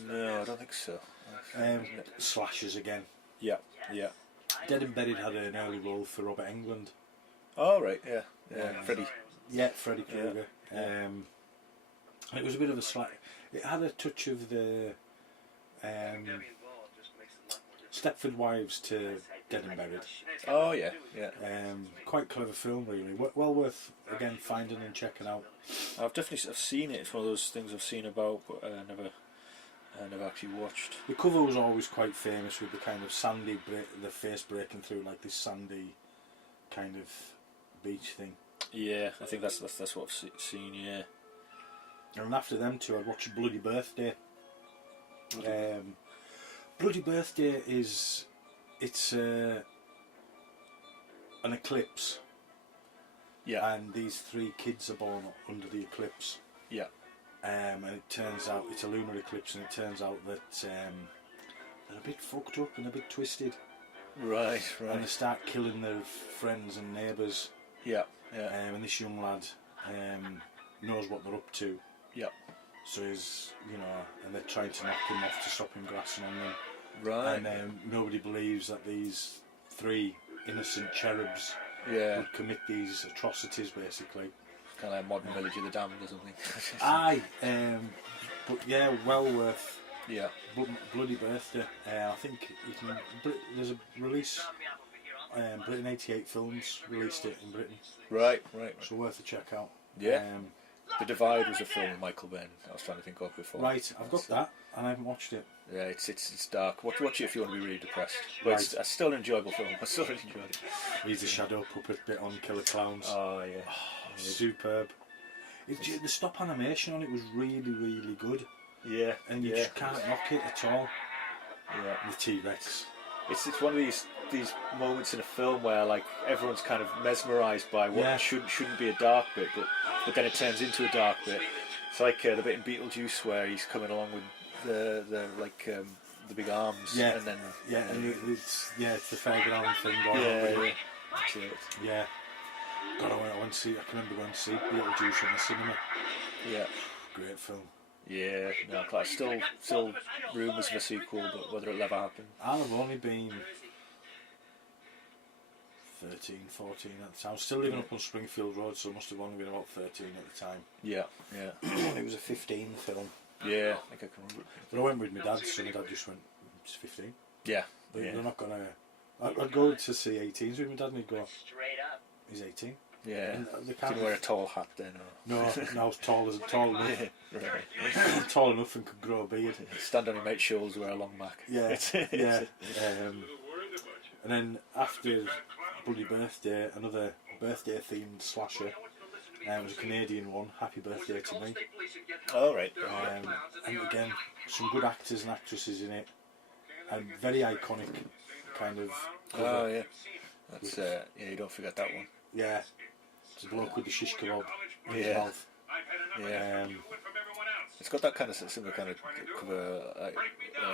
No, I don't think so. Slashers again. Yeah. Dead and Buried had an early role for Robert Englund. Oh right, yeah. Freddy. Yeah, Freddy Krueger. It was a bit of a it had a touch of the Stepford Wives to Dead and Buried. Oh yeah. Quite clever film, really. Well worth again finding and checking out. I've seen it. It's one of those things I've seen about, but never actually watched. The cover was always quite famous with the kind of sandy, the face breaking through like this sandy kind of beach thing. Yeah, I think that's what I've seen. Yeah. And after them 2, I'd watch Bloody Birthday. Bloody Birthday it's an eclipse. Yeah. And these 3 kids are born under the eclipse. Yeah. And it turns out it's a lunar eclipse, and it turns out that they're a bit fucked up and a bit twisted. Right. And they start killing their friends and neighbours. Yeah. And this young lad knows what they're up to. Yeah. So he's, and they're trying to knock him off to stop him grassing on them. Right. And nobody believes that these 3 innocent cherubs would commit these atrocities, basically. Kind of like Modern Village of the Damned or something. Aye, but yeah, well worth. Yeah. Bloody Birthday. I think there's a release. Britain 88 Films released it in Britain. Right. So worth a check out. Yeah. The Divide was a film with Michael Benn I was trying to think of before. Right, I've got that, and I haven't watched it. Yeah, it's dark. Watch it if you want to be really depressed. But Right. it's still an enjoyable film. I still really enjoyed it. He's the shadow puppet bit on Killer Clowns. Oh yeah. Superb. The stop animation on it was really, really good, Yeah. and you just can't knock it at all. Yeah. The T-Rex. It's one of these moments in a film where like everyone's kind of mesmerised by what shouldn't be a dark bit, but then it turns into a dark bit. It's like the bit in Beetlejuice where he's coming along with the big arms, and then it's the fairground thing going on. yeah, that's it. Yeah. God, I went to see. I can remember going to see Beetlejuice in the cinema. Yeah, Great film. yeah. No, like still rumours of a sequel, but whether it'll ever happen. I've only been 13, 14 at the time. I was still living up on Springfield Road, so I must have only been about 13 at the time. Yeah, yeah. It was a 15 film. Yeah, I think I can remember. But I went with my dad, so my dad just went, it's 15. Yeah, They're not going to... I'd go to see 18s with my dad and he'd go, he's 18. Yeah. And they Didn't wear a tall hat then, or... No, I was tall enough. Right. Tall enough and could grow a beard. Stand on your mate's shoulders, wear a long mac. Yeah, yeah. And then after Bloody Birthday, another birthday themed slasher. It was a Canadian one, Happy Birthday to Me. Oh, right. And again, some good actors and actresses in it. And very iconic kind of cover. Oh, yeah. That's, you don't forget that one. Yeah. It's a bloke with the shish kebab in his Yeah. mouth. Yeah. It's got that kind of similar kind of cover,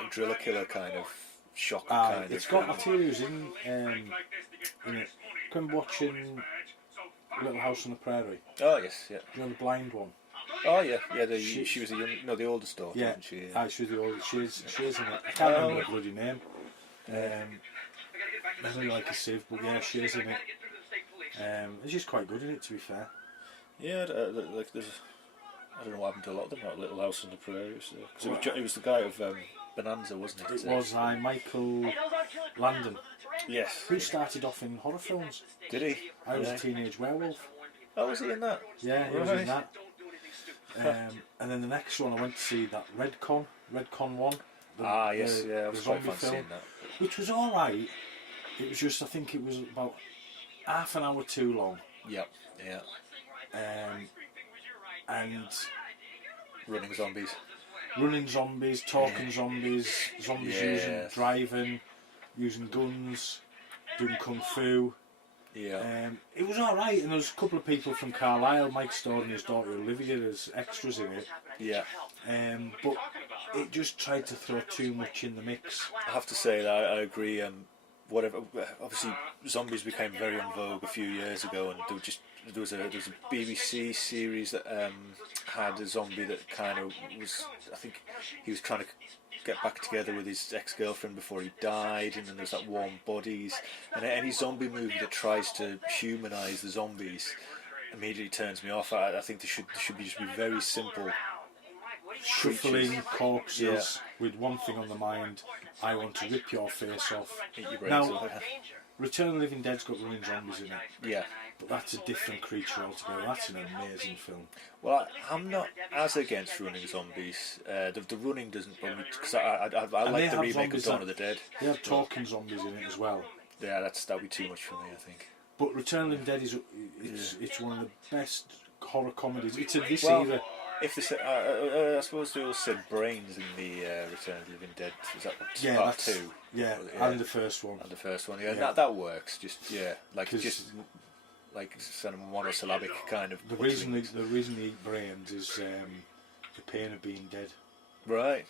driller killer kind of shock kind it's of. got materials in it. Come watching Little House on the Prairie. Oh yes, yeah. You know the blind one? Oh yeah, yeah. She was the oldest daughter, Yeah, wasn't she? she's the old. She's in it. I can't remember her bloody name. There's only like a sieve, but yeah, she is in it. It's just quite good in it, to be fair. Yeah, like there's. I don't know what happened to a lot of them. Like Little House on the Prairie. So it was the guy of Bonanza, wasn't it? It was Michael Landon, Yes. who started off in horror films. Did he? I was a teenage werewolf. Oh, was he in that? Yeah, he was in Right. that. And then the next one, I went to see that Redcon 1. Yes, yeah. I was quite zombie fancying film, that. which was alright. It was just, I think it was about half an hour too long. Yep. Yeah. And Running zombies. running zombies, talking zombies using driving, using guns, doing kung fu. Yeah. It was alright, and there was a couple of people from Carlisle, Mike Storr and his daughter Olivia, as extras in it. Yeah. But it just tried to throw too much in the mix. I have to say that I agree. Whatever. Obviously, zombies became very en vogue a few years ago, and there was a BBC series that had a zombie that kind of was. I think he was trying to get back together with his ex-girlfriend before he died, and then there's that Warm Bodies, and any zombie movie that tries to humanise the zombies immediately turns me off. I think there should just be very simple. Shuffling corpses with one thing on the mind: I want to rip your face off. Eat your brains Now, off. Return of the Living Dead's got running zombies in it, Yeah. but that's a different creature altogether. That's an amazing film. Well, I'm not as against running zombies. The running doesn't bother me because I like the remake of Dawn of the Dead. They have talking zombies in it as well. Yeah, that'd be too much for me, I think. But Return of the Living Dead it's one of the best horror comedies. It's a this Well, era. If they said, I suppose they all said brains in the Return of the Living Dead. Was that part two? Yeah, Yeah. and the first one. And the first one, yeah. Yeah. That works. Just like 'Cause some monosyllabic kind of. The reason they eat brains is the pain of being dead. Right.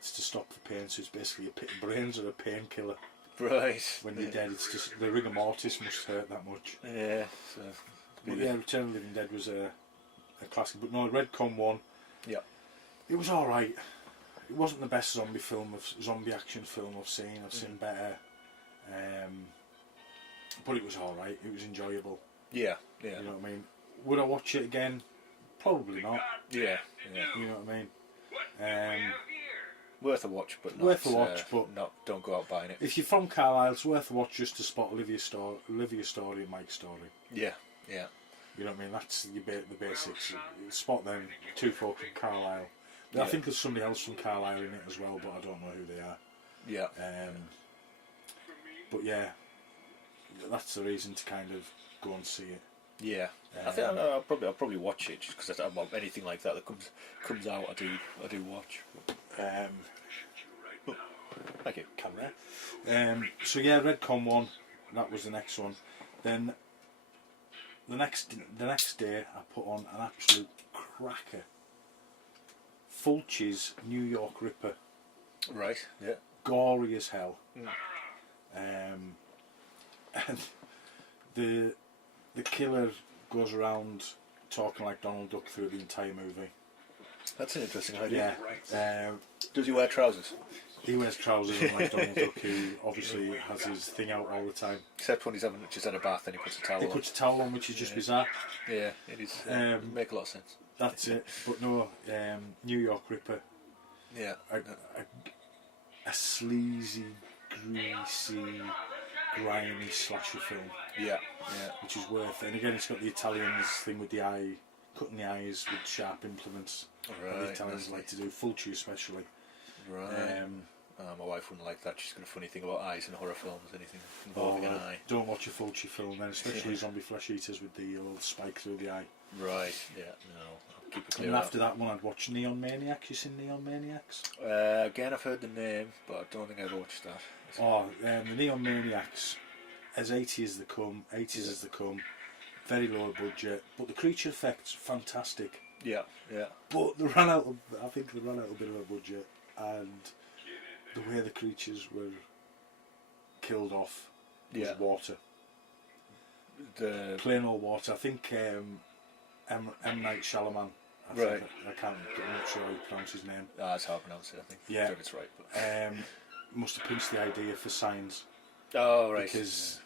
It's to stop the pain. So it's basically brains are a painkiller. Right. When you're dead, it's just the rigor mortis must hurt that much. Yeah. So. But yeah, Return of the Living Dead was a classic. But no, Redcon 1. Yeah. It was all right. It wasn't the best zombie action film I've seen. I've seen better. But it was all right. It was enjoyable. Yeah. You know what I mean? Would I watch it again? Probably not. Yeah. You know what I mean? Worth a watch, but not, Worth a watch, but don't go out buying it. If you're from Carlisle, it's worth a watch just to spot Olivia's story and Mike's story. Yeah. You know what I mean? That's the basics. Spot them, two folk from Carlisle. I think there's somebody else from Carlisle in it as well, but I don't know who they are. Yeah. But yeah, that's the reason to kind of go and see it. Yeah. I think I'll probably watch it just because anything like that comes out, I do watch. Thank you. Camera. So yeah, Redcon 1. That was the next one. Then the next day, I put on an absolute cracker. Fulci's New York Ripper. Right. Yeah. Gory as hell. And the killer goes around talking like Donald Duck through the entire movie. That's an interesting idea. Yeah. Does he wear trousers? He wears trousers like Donald Duck, who obviously has his thing out all the time. Except when he's just had a bath and he puts a towel on. He puts a towel on, which is just bizarre. Yeah, it is. Make a lot of sense. That's it. But no, New York Ripper. Yeah. A sleazy, greasy, grimy slasher film. Yeah. Which is worth it. And again, it's got the Italians thing with the eye, cutting the eyes with sharp implements. Right. That the Italians like to do, Fulci especially. Right. My wife wouldn't like that. She's got a funny thing about eyes in horror films. Anything involving an eye. Don't watch a Fulci film then, especially zombie flesh eaters with the old spike through the eye. Right. Yeah. No. I'll keep it clear. And after that one, I'd watch Neon Maniacs. You seen Neon Maniacs? Again, I've heard the name, but I don't think I've watched that. The Neon Maniacs, as 80s as they come, very low budget, but the creature effects fantastic. Yeah. But they ran out of a bit of a budget, and the way the creatures were killed off was water. Plain old water. I think M. Night Shyamalan. I can't. I'm not sure how you pronounce his name. That's how I pronounce it. I think. Yeah. I don't know if it's right. But. Must have pinched the idea for signs. Oh right. Because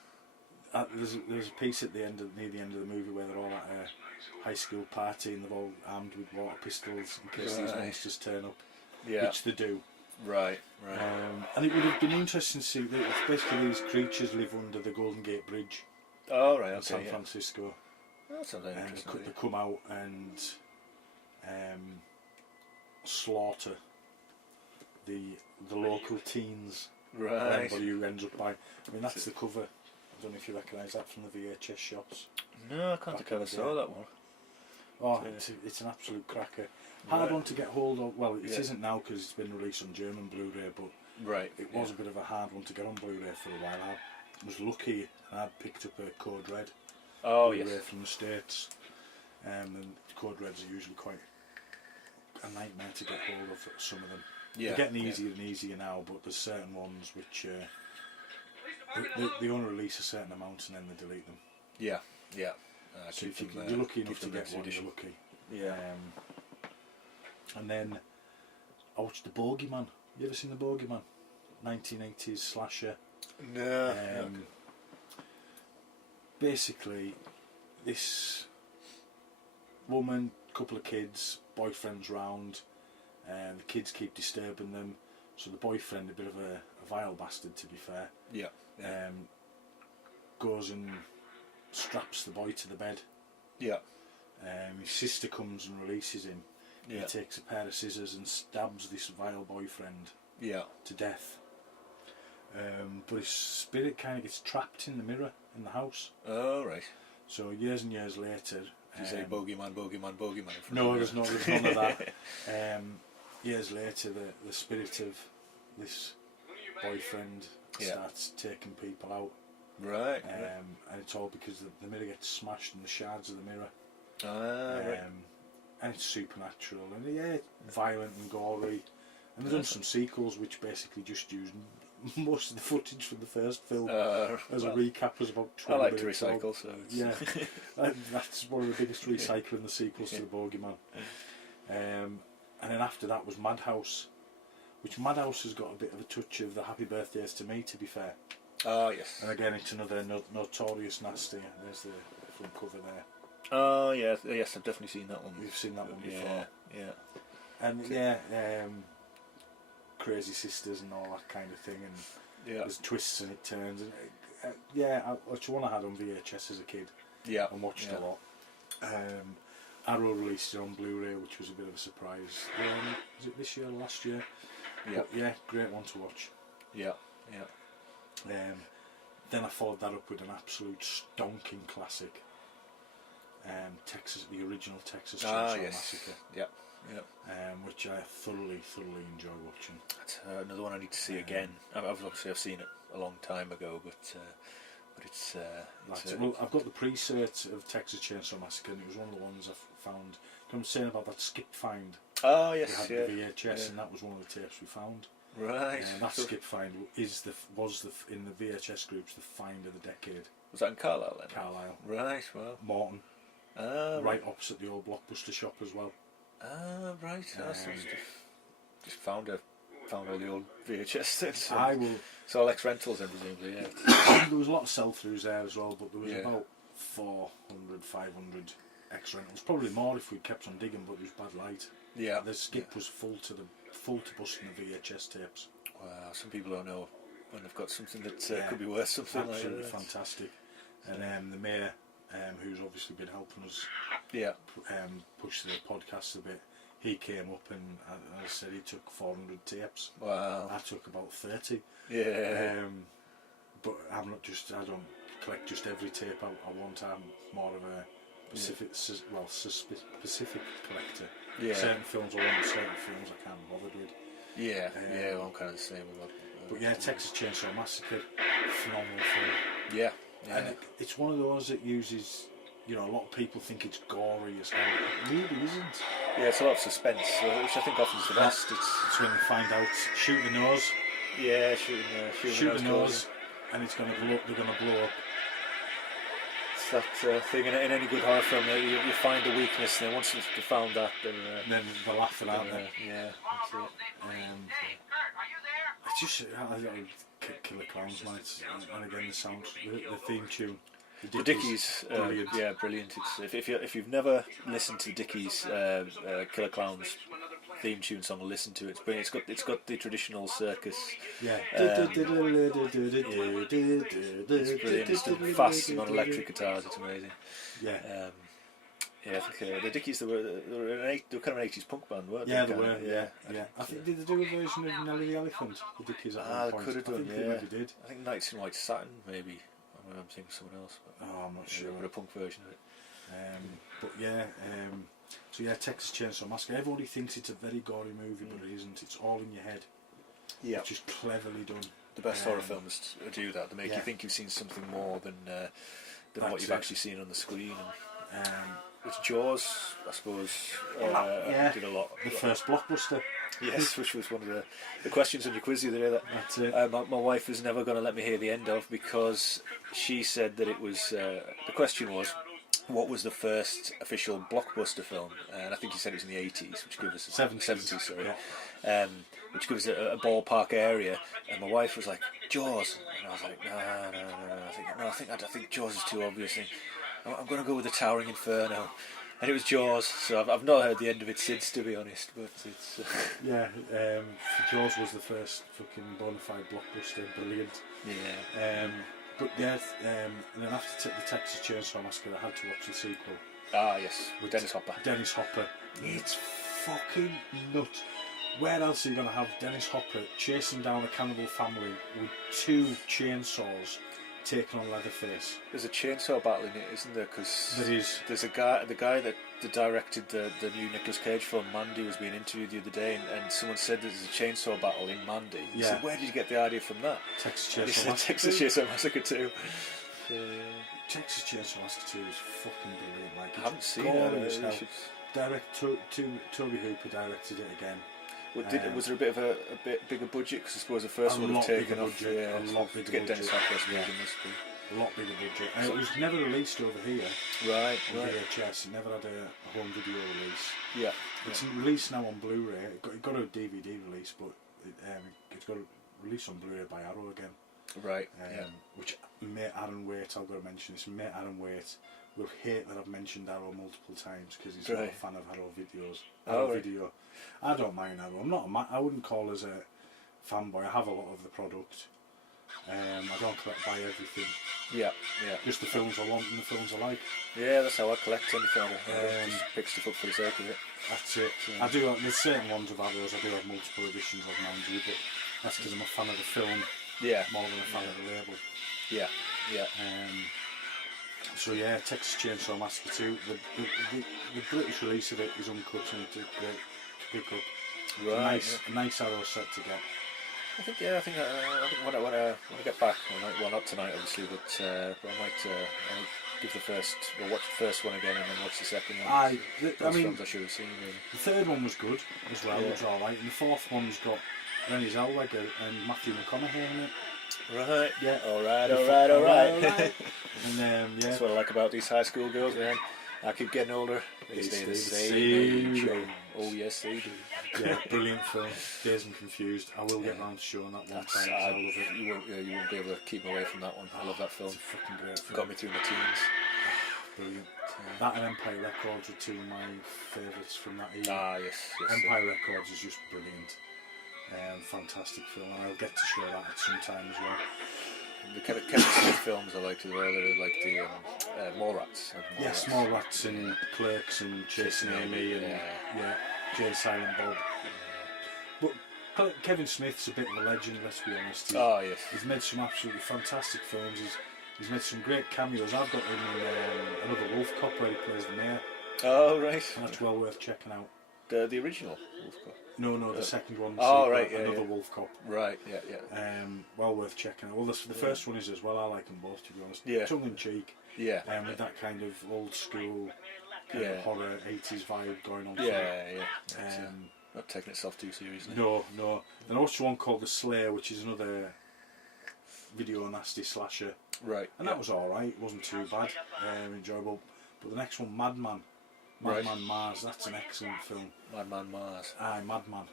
there's a piece at near the end of the movie where they're all at a high school party and they're all armed with water pistols in case these monsters turn up. Yeah. Which they do. Right. And it would have been interesting to see that it's basically these creatures live under the Golden Gate Bridge. Oh right. In Okay. San Francisco. That sounds interesting. They come out and slaughter the local teens. Right. Anybody who ends up buying. I mean, that's the cover. I don't know if you recognise that from the VHS shots. No, I can't think I ever saw that one. Oh, it's an absolute cracker. Hard one to get hold of. Well, it isn't now because it's been released on German Blu-ray, but it was a bit of a hard one to get on Blu-ray for a while. I was lucky and I'd picked up a Code Red Blu-ray from the States. And Code Reds are usually quite a nightmare to get hold of, some of them. Yeah. They're getting easier and easier now, but there's certain ones which they only release a certain amount and then they delete them. Yeah. So if you're lucky enough to get one, you're lucky. Yeah. And then I watched The Bogeyman. You ever seen The Bogeyman? 1980s slasher. No. Basically, this woman, couple of kids, boyfriend's round, and the kids keep disturbing them. So the boyfriend, a bit of a vile bastard to be fair, goes and straps the boy to the bed. Yeah. His sister comes and releases him. Yeah. He takes a pair of scissors and stabs this vile boyfriend to death. But his spirit kind of gets trapped in the mirror in the house. Oh, right. So years and years later... Did you say bogeyman? No, there's none of that. Years later, the spirit of this boyfriend starts taking people out. Right. And it's all because the mirror gets smashed in the shards of the mirror. Right. And it's supernatural and violent and gory. And they've done some sequels which basically just use most of the footage from the first film as a recap. Was about 20 I like to minutes recycle, long. so yeah, that's one of the biggest recycling the sequels to the Bogeyman. And then after that was Madhouse, which Madhouse has got a bit of a touch of the Happy Birthdays to Me, to be fair. Oh yes. And again, it's another notorious nasty. There's the front cover there. Oh yeah, yes, I've definitely seen that one. You've seen that one before. Yeah. And crazy sisters and all that kind of thing, and there's twists and it turns. And, it's one I had on VHS as a kid. Yeah. And watched a lot. Arrow released it on Blu-ray, which was a bit of a surprise. Was it this year or last year? Yeah. But yeah, great one to watch. Yeah. Then I followed that up with an absolute stonking classic. The original Texas Chainsaw Massacre. Yeah. Which I thoroughly enjoy watching. That's another one I need to see again. I've seen it a long time ago, but it's. Well, I've got the pre-cert of Texas Chainsaw Massacre, and it was one of the ones I found. I'm saying about that skip find. Oh yes, we had the VHS, and that was one of the tapes we found. Right. That skip find was in the VHS groups the find of the decade. Was that in Carlisle then? Carlisle. Right. Well. Morton. Right opposite the old Blockbuster shop as well. Right. Just found all the old VHS things. It's all ex-rentals and presumably, yeah. There was a lot of sell-throughs there as well, but there was about 400, 500 ex-rentals. Probably more if we kept on digging, but there was bad light. Yeah. The skip was full to busting the VHS tapes. Wow, some people don't know when they've got something that could be worth something. Absolutely like that. Fantastic. And the mayor, who's obviously been helping us push the podcast a bit, he came up and, as I said, he took 400 tapes. Wow. I took about 30. Yeah. But I don't collect just every tape I want. I'm more of a specific collector. Yeah. Certain films I want, certain films I can't be bothered with. Yeah, well, I'm kind of the same with that. But yeah, Texas Chainsaw Massacre, phenomenal film. Yeah. And it's one of those that uses, a lot of people think it's gory as hell. It really isn't. Yeah, it's a lot of suspense, which I think often is the best. It's when they find out, shoot the nose. Yeah, shoot the nose, and it's going to blow. They're going to blow up. It's that thing in any good horror film that you find a weakness, and then once you've found that, then they're laughing at it. Yeah, that's it. It's just Killer Clowns, mate, and again the sound, the theme tune. The Dickies, brilliant. Yeah, brilliant. If you've never listened to the Dickies Killer Clowns theme tune song, listen to it. It's brilliant. It's got the traditional circus. Yeah. It's brilliant. It's done fast and on electric guitars. It's amazing. Yeah. I think the Dickies they were kind of an 80s punk band, weren't they? Yeah, they were. Yeah. I think did they do a version of Nelly the Elephant? The Dickies at one point. Could have done. I think they maybe did. I think Nights in White Satin, maybe. I'm thinking of someone else. But I'm not sure. But a punk version of it. But yeah, so yeah, Texas Chainsaw Massacre. Everybody thinks it's a very gory movie, but it isn't. It's all in your head. Yeah. It's just cleverly done. The best horror films do that. They make you think you've seen something more than what you've actually seen on the screen. Which Jaws, I suppose, did a lot. The first blockbuster. Yes, which was one of the questions on your quiz the other day. That's it. My wife was never going to let me hear the end of, because she said that it was. The question was, what was the first official blockbuster film? And I think he said it was in the 80s, which gives us 70s, sorry. Yeah. Which gives us a ballpark area. And my wife was like, Jaws, and I was like, no. I think Jaws is too obvious. I'm going to go with the Towering Inferno. And it was Jaws, so I've not heard the end of it since, to be honest. But it's Jaws was the first fucking bona fide blockbuster, brilliant. Yeah. But yeah, and then after the Texas Chainsaw Massacre, I had to watch the sequel. Ah, yes, with Dennis Hopper. Dennis Hopper. It's fucking nuts. Where else are you going to have Dennis Hopper chasing down a cannibal family with 2 chainsaws taken on Leatherface? There's a chainsaw battle in it, isn't there? Because there is. There's the guy that directed the new Nicolas Cage film Mandy was being interviewed the other day, and someone said there's a chainsaw battle in Mandy. He said, where did you get the idea from that? Texas Chainsaw Massacre. Texas Chainsaw Massacre 2. Texas Chainsaw Massacre 2 is fucking brilliant. Like, I haven't seen it. Toby Hooper directed it again. Was there a bit of a bit bigger budget? Because I suppose the first one would have taken off. A lot bigger to get Dennis Hopper. A lot bigger budget. And it was never released over here. Right. VHS. It never had a home video release. Yeah. It's released now on Blu-ray. It got a DVD release, but it's got a release on Blu-ray by Arrow again. Right. Which mate Aaron Waite, I've got to mention this. Mate Aaron Waite will hate that I've mentioned Arrow multiple times because he's not a fan of Arrow videos. Video. I don't mind Arrow. I wouldn't call us a fanboy. I have a lot of the product. I don't buy everything. Yeah, yeah. Just the films I want and the films I like. Yeah, that's how I collect anything. I just pick stuff up for the sake of it. That's it. I do. There's certain ones of others. I do have multiple editions of, mind you, but that's because I'm a fan of the film. Yeah. More than a fan of the label. Yeah, yeah. So yeah, Texas Chainsaw Massacre 2. The British release of it is uncut and it's great to pick up. Right. A nice arrow set to get. I think when I get back, well, not tonight obviously, but I might give watch the first one again and then watch the second one. I mean, films I should have seen. Really. The third one was good as well. It was all right, and the fourth one's got Renée Zellweger and Matthew McConaughey in it. Right. Yeah. All right. And yeah. That's what I like about these high school girls, man. I keep getting older. They stay the same age. Oh yes, they do. Yeah, brilliant film. Dazed and Confused. I will get round to showing that one time. I love it. You won't be able to keep me away from that one. I love that film. It's a fucking great film. Got me through my teens. Brilliant. That and Empire Records are two of my favourites from that era. Ah, yes. Empire Records is just brilliant. Fantastic film, and I'll get to show that at some time as well. The Kevin Smith films I liked as well. They're like the Mallrats. Yes, Mallrats and Clerks and Chasing Amy and Jay Silent Bob. But Kevin Smith's a bit of a legend, let's be honest. Yes. He's made some absolutely fantastic films. He's made some great cameos. I've got him in Another Wolf Cop where he plays the mayor. Oh, right. And that's well worth checking out. The original Wolf Cop? No, the second one. Right, yeah. Another Wolf Cop. Right, yeah. Well worth checking out. Well, the first one is as well. I like them both, to be honest. Yeah. Tongue in cheek. Yeah. With that kind of old school horror 80s vibe going on. Yeah. Not taking itself too seriously. No. Then I watched one called The Slayer, which is another video nasty slasher. Right. And that was alright. It wasn't too bad. Enjoyable. But the next one, Madman Mars. That's an excellent film. Madman Mars. Aye, Madman.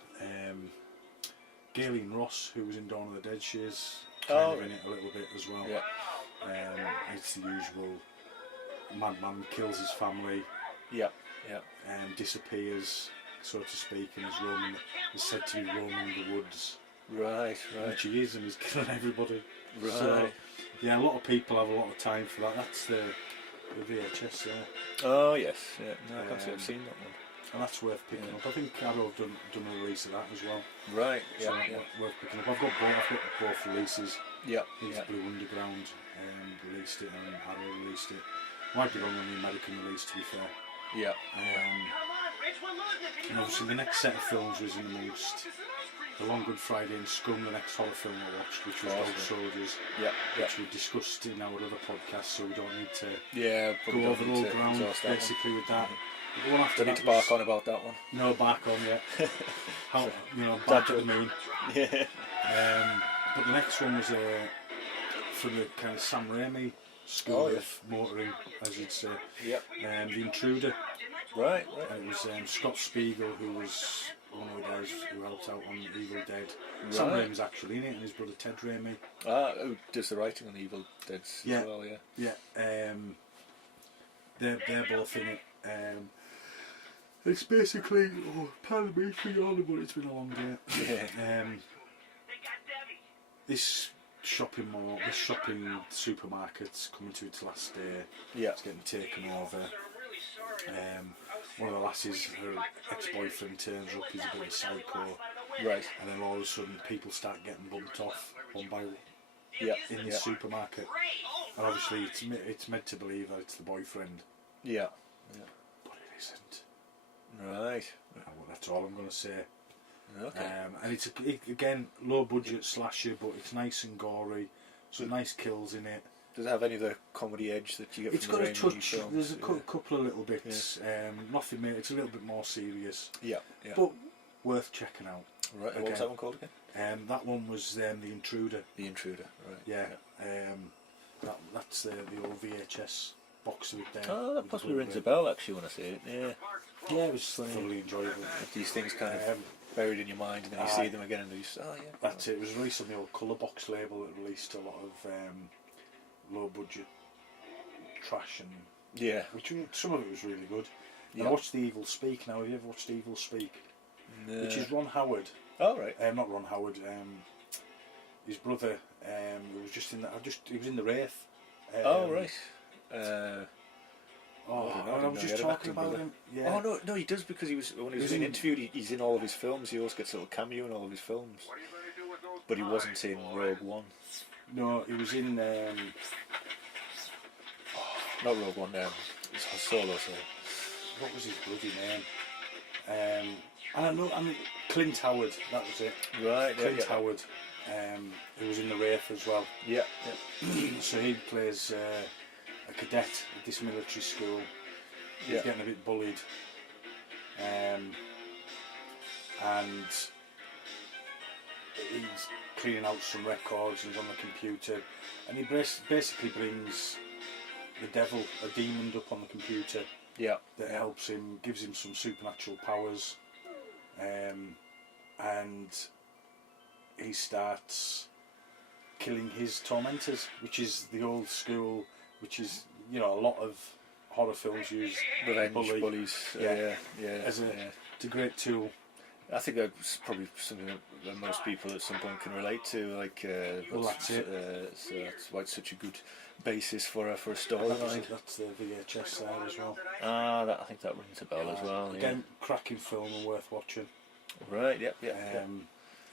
Galen Ross, who was in Dawn of the Dead, she's kind of in it a little bit as well. Yeah. It's the usual. Madman kills his family. Yeah. Disappears, so to speak, and is said to be roaming the woods. Right. Which he is, and he's killing everybody. Right. So, yeah, a lot of people have a lot of time for that. That's the VHS there. Oh yes. Yeah. No, I can't say I've seen that one. And that's worth picking up. I think Arrow have done a release of that as well. Right. So worth picking up. I've got both releases. Yeah. Blue Underground released it and Arrow released it. Might be wrong on the American release, to be fair. Yeah. And obviously the next set of films was in amongst The Long Good Friday and Scum, the next horror film I watched, which was Dog Soldiers. Which we discussed in our other podcast, so we don't need to go over all ground basically with that. The one after don't need to bark on about that one. No bark on yet. Bark at the moon. Yeah. But the next one was from the kind of Sam Raimi school of motoring, as you'd say. The Intruder. Right. And it was Scott Spiegel, who was one of the guys who helped out on Evil Dead. Sam Raimi's actually in it, and his brother Ted Raimi. Who does the writing on Evil Dead as well, They're both in it. It's basically, pardon me for yawning, but it's been a long day. This shopping supermarket's coming to its last day. It's getting taken over. One of the lasses, her ex-boyfriend turns up, he's a bit of a psycho. Right. And then all of a sudden people start getting bumped off one by one in the supermarket. And obviously it's meant to believe that it's the boyfriend. Yeah. But it isn't. Right. Well, that's all I'm going to say. Okay. And it's again low budget slasher, but it's nice and gory. So nice kills in it. Does it have any of the comedy edge that you get It's from got the a Raimi touch. films? There's a couple of little bits. Nothing. It's a little bit more serious. Yeah. But worth checking out. Right. What was that one called again? That one was The Intruder. The Intruder. Right. Yeah. That's the old VHS box of it there. Oh, that possibly rings a bell actually when I see it. Yeah. Yeah, it was thoroughly enjoyable. These things kind of buried in your mind, and then you see them again, and you just, That's it. It was released on the old Colour Box label. It released a lot of low budget trash and which some of it was really good. I watched The Evil Speak. Now, have you ever watched Evil Speak? No. Which is Ron Howard. Oh right. Not Ron Howard. His brother It was just in the, he was in the Wraith. Oh right. I was just talking about him. Yeah. Oh no, he does, because when he was being interviewed, he's in all of his films. He always gets a little cameo in all of his films. But he wasn't in Rogue One. No, he was in. Not Rogue One. It's Solo. So. What was his bloody name? I don't know. I mean, Clint Howard. That was it. Right. Clint Howard. Who was in the Wraith as well. Yeah. So he plays a cadet at this military school. He's getting a bit bullied. And he's cleaning out some records. He's on the computer, and he basically brings the devil, a demon, up on the computer. Yeah. That helps him, gives him some supernatural powers, and he starts killing his tormentors, which is the old school, which is, you know, a lot of horror films use revenge bullies. As a great tool. I think that's probably something that most people at some point can relate to. Like, that's it. So that's why it's such a good basis for a storyline. That's the VHS side as well. I think that rings a bell as well. Again, cracking film and worth watching. Right. Yep.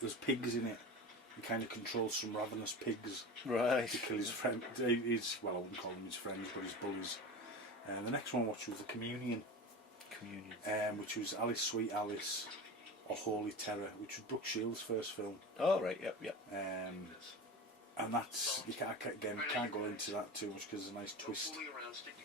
There's pigs in it. He kind of controls some ravenous pigs. Right. To kill his friend. I wouldn't call them his friends, but his bullies. The next one I watched was The Communion. Which was Alice, Sweet Alice, or Holy Terror, which was Brooke Shields' first film. Oh right, yep. And that's, you can't go into that too much because there's a nice twist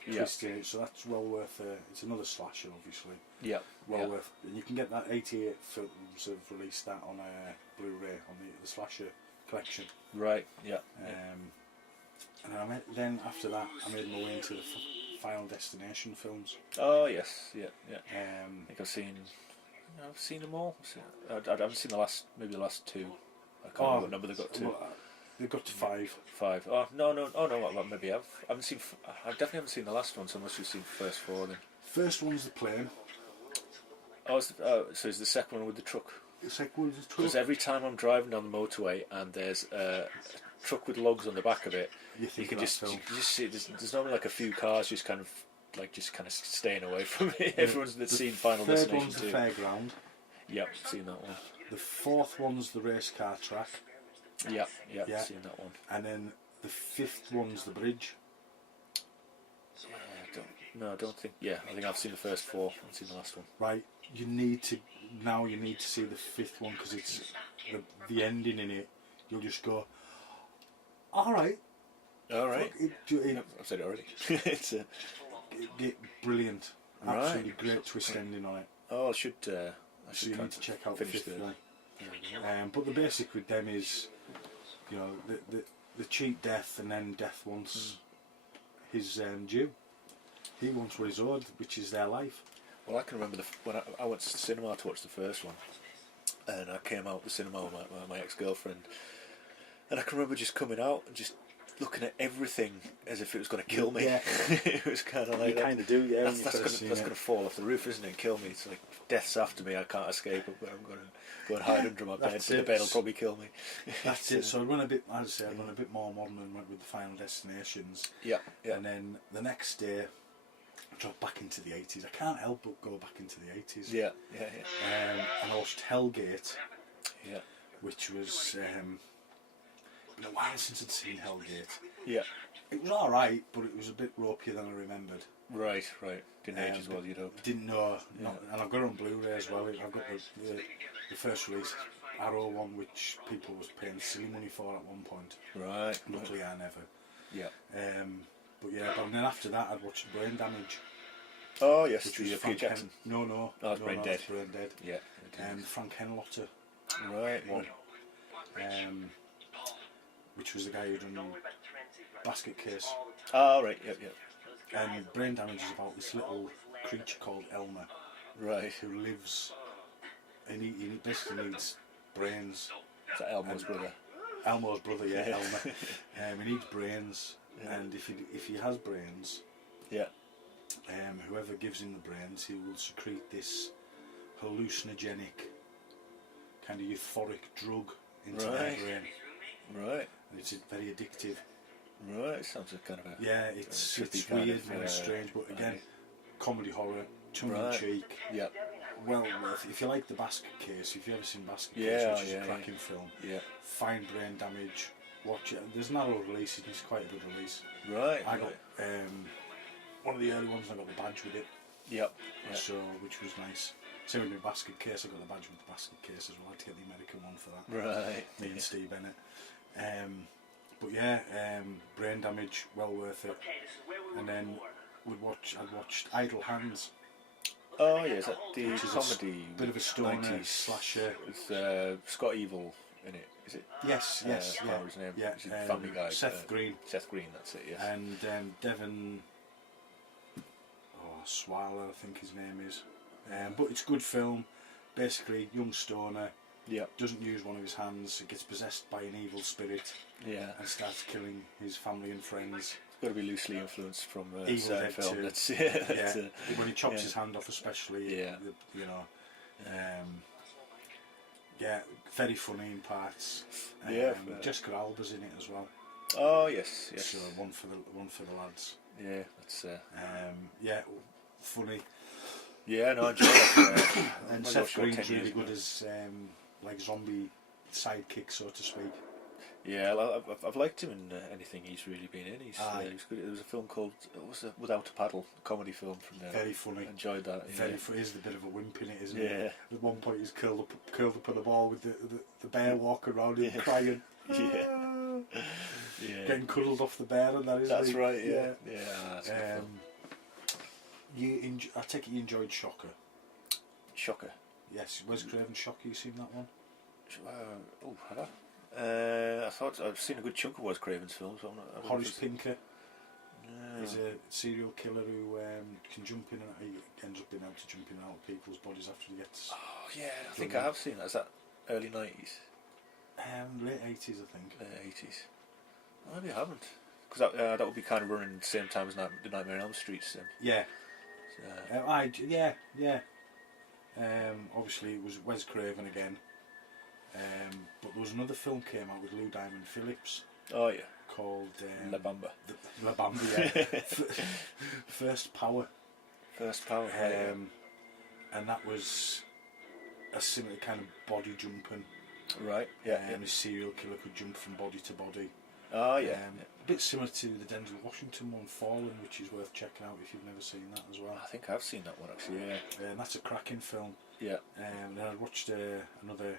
in it. So that's well worth. It's another slasher, obviously. Yeah. Worth. And you can get that. 88 films have released that on a Blu-ray on the slasher collection. Right. Yeah. And then after that, I made my way into the Final Destination films. Oh yes, yeah. I think I've seen them all. I haven't seen the last two. I can't remember what number they got to. Well, they got to 5. 5. Oh no. Well, maybe I haven't seen. I definitely haven't seen the last one. So I must have seen the first 4 then. First one's the plane. So is the second one with the truck? The second one's the truck. Because every time I'm driving down the motorway and there's a truck with logs on the back of it, you can just see there's normally like a few cars just kind of staying away from it. Everyone's seen Final Destination 2. The third one's the fairground. Yep, seen that one. The fourth one's the race car track. Yep, seen that one. And then the fifth one's the bridge. I don't think. Yeah, I think I've seen the first 4. I haven't seen the last one. Right, you need to see the fifth one because it's the ending in it. You'll just go, all right. I've said it already. It's brilliant. Absolutely great twist ending on it. Oh, I should. So you need to check out the fifth one. But the basic with them is, you know, the cheat death, and then death wants his due. He wants what he's owed, which is their life. Well, I can remember when I went to the cinema to watch the first one, and I came out of the cinema with my ex-girlfriend, and I can remember just coming out and just looking at everything as if it was going to kill me. Yeah. It was kind of like you kind of do, yeah. That's going to fall off the roof, isn't it, and kill me. It's like death's after me. I can't escape. I'm going to go and hide under my bed. But the bed will probably kill me. That's it. So I run a bit. As I say, I run a bit more modern and went with the Final Destinations. Yeah. And then the next day, I dropped back into the 80s. I can't help but go back into the 80s. Yeah. And I watched Hellgate. Yeah. Which was been a while since I'd seen Hellgate. Yeah. It was alright, but it was a bit ropier than I remembered. Right. Didn't age as well, you know. Didn't know. And I've got it on Blu-ray as well. I've got the first release Arrow one, which people was paying silly money for at one point. Right. Luckily I never. Yeah. But then after that I'd watched Brain Damage. Oh yes, which was was Peter Jackson. No. Oh, it's Brain Dead. Brain Dead. Yeah. Frank Henlotter. Right. One. Which was the guy who done Basket Case. Oh right. Yep. And Brain Damage is about this little creature called Elmer. Right. Who lives, and he basically needs brains. Is that Elmo's brother? Elmo's brother, yeah, Elmer. He needs brains, and if he has brains, whoever gives him the brains, he will secrete this hallucinogenic, kind of euphoric drug into their brain. Right. And it's very addictive. Right. Sounds like kind of a Yeah, it's trippy kind weird of, and it's strange, but again, right. comedy horror, tongue in Right. cheek. Yeah. Well worth. If you like the Basket Case, if you ever seen Basket Case, Yeah, which is yeah, a cracking film, Yeah. find Brain Damage, watch it. There's narrow releases, and it's quite a good release. Right. I got one of the early ones. I got the badge with it, Yep. Yeah. so which was nice. Same with my Basket Case. I got the badge with the Basket Case as well. I had to get the American one for that. Right. Me and Steve Bennett. But yeah, Brain Damage, well worth it. And then I'd watched Idle Hands. Oh yeah, is that the Which is a comedy? bit of a stoner 90s slasher. With Scott Evil in it. Is it? Yes, I yes, can't yeah, remember his name. yeah. He's a Family Guy. Seth Green Seth Green, that's it. Yes. and Devon. Swaller, I think his name is. But it's a good film. Basically, young stoner Yeah. doesn't use one of his hands. Gets possessed by an evil spirit Yeah. and starts killing his family and friends. It's got to be loosely influenced from a Evil certain Dead film. 2. That's Yeah, when he chops yeah. his hand off, especially. Yeah. You know. Yeah, very funny in parts. Yeah, Jessica Alba's in it as well. Oh yes, yes. So one for the lads. Yeah, that's. Yeah, funny. Yeah, no, I enjoy that. And I Seth watched it Green's 10 years really ago. good as like zombie sidekick, so to speak. Yeah, I've liked him in anything he's really been in. He's good. There was a film called Without a Paddle, a comedy film from there. Very funny. Enjoyed that. Yeah. Very funny. He's a bit of a wimp in it, isn't Yeah. he? At one point, he's curled up on the ball with the bear walking around him, Yeah. crying. Yeah. Yeah. Getting cuddled off the bear and that, isn't That's he? right. Yeah. Yeah. That's a good film. I take it you enjoyed Shocker. Shocker. Yes, Wes Craven Shocker. You seen that one? Oh, have I? I thought I've seen a good chunk of Wes Craven's films. But I don't know Horace if Pinker. No. He's a serial killer who can jump in and he ends up being able to jump in and out of people's bodies after he gets Oh yeah, I think I have seen that. Is that early 90s? late 80s, I think. Late 80s. Maybe I haven't. Because that would be kind of running the same time as the Nightmare on Elm Streets then. Yeah. So, Yeah. Obviously it was Wes Craven again. But there was another film came out with Lou Diamond Phillips oh yeah. called La Bamba. La Bamba, yeah. First Power. First Power. And that was a similar kind of body jumping. Right. Yeah. A serial killer could jump from body to body. Oh yeah. A bit similar to the Denzel Washington one, Fallen, which is worth checking out if you've never seen that as well. I think I've seen that one actually. Yeah. And that's a cracking film. Yeah. Then I watched another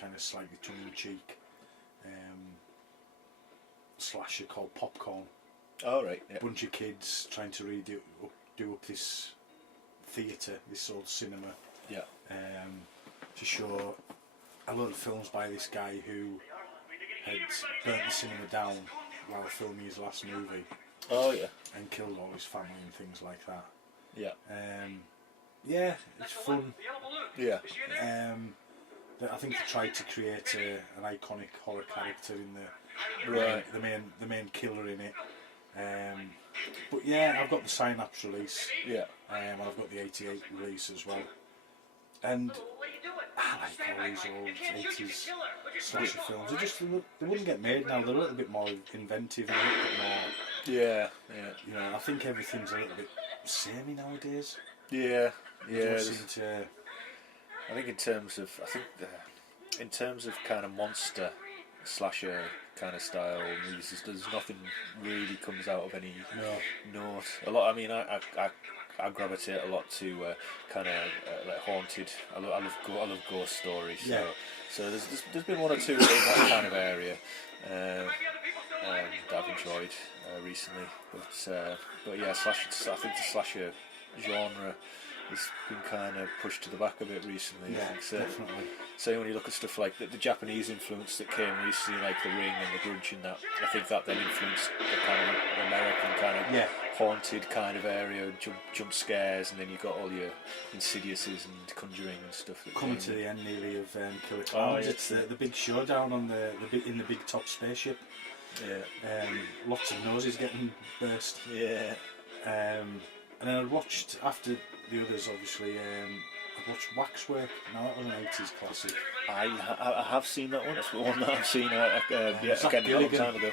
kind of slightly tongue-in-cheek slasher called Popcorn. Oh right. Yeah. Bunch of kids trying to do up this theatre, this old cinema. Yeah. To show a lot of films by this guy who had burnt the cinema down while filming his last movie. Oh yeah. And killed all his family and things like that. Yeah. Yeah, it's fun. Yeah. I think they tried to create an iconic horror character in the main killer in it. But yeah, I've got the Synapse release. Yeah. And I've got the 88 release as well. And I like all these old 80s slasher films. They wouldn't get made now. They're a little bit more inventive and a little bit more. Yeah. Yeah. You know, I think everything's a little bit samey nowadays. Yeah. They Yeah. don't seem to. I think in terms of kind of monster slasher kind of style movies, there's nothing really comes out of any note. A lot. I mean, I gravitate a lot to kind of like haunted. I love ghost stories. Yeah. So there's been one or two in that kind of area that I've enjoyed recently. But yeah, I think the slasher genre has been kind of pushed to the back a bit recently. Yeah, I think so. definitely. So when you look at stuff like the Japanese influence that came recently, like The Ring and The Grudge and that, I think that then influenced the kind of American kind of haunted kind of area, jump scares, and then you've got all your Insidiouses and Conjuring and stuff. Coming to the end nearly of Killer Clowns. yeah. It's the big showdown on in the big top spaceship. Yeah. Lots of noses getting burst. Yeah. And then I watched after the others. Obviously, I watch Waxwork. Now that was an 80s classic. I have seen that one. That's the one that I've seen. Zach Again, a long Gilligan. time ago.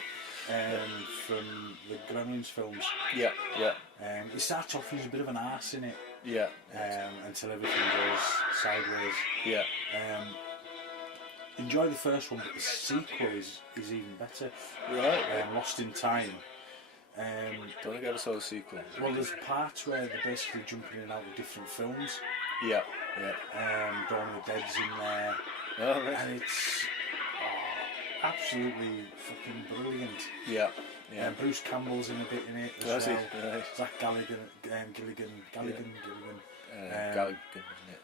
From the Gremlins films. Yeah, yeah, He starts off, he's a bit of an arse in it, yeah, until everything goes sideways. yeah. Enjoy the first one, but the sequel is even better. Right. Lost in Time. Don't think I ever saw the sequel. Well, there's parts where they're basically jumping in and out of different films. Yeah, yeah. Dawn of the Dead's in there. Oh, right. And it's absolutely fucking brilliant. Yeah, yeah. Bruce Campbell's in a bit in it as well. Right. Zach Gilligan. Galligan, isn't it?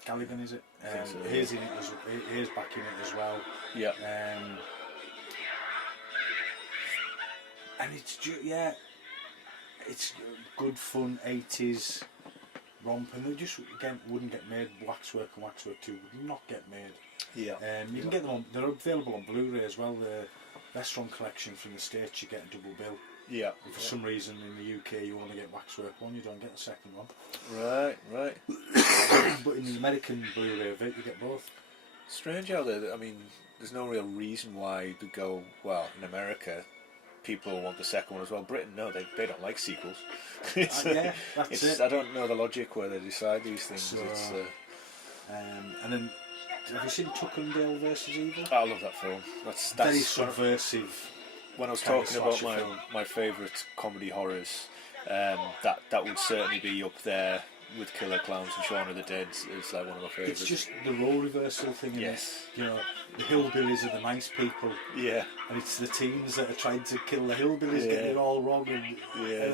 Galligan, is it? I think so, He's in it as he's back in it as well. Yeah. And it's it's good fun 80s romp, and they just again wouldn't get made. Waxwork and Waxwork 2 would not get made. Yeah. You can get them on. They're available on Blu-ray as well. The restaurant collection from the States, you get a double bill. Yeah. And for some reason in the UK you only get Waxwork 1, you don't get the second one. Right, right. But in the American Blu-ray of it, you get both. Strange how I mean, there's no real reason why they go, well, in America, people want the second one as well. Britain, no, they don't like sequels. Yeah, that's it. I don't know the logic where they decide these things. So, and then, have you seen Tuckendale versus Evil? I love that film. That's very subversive. When I was kind of talking about slasher film. my favourite comedy horrors, that would certainly be up there with Killer Clowns and Shaun of the Dead. It's like one of my favourites. It's just the role reversal thing. Yes. You know, the hillbillies are the nice people. Yeah. And it's the teens that are trying to kill the hillbillies, getting it all wrong, and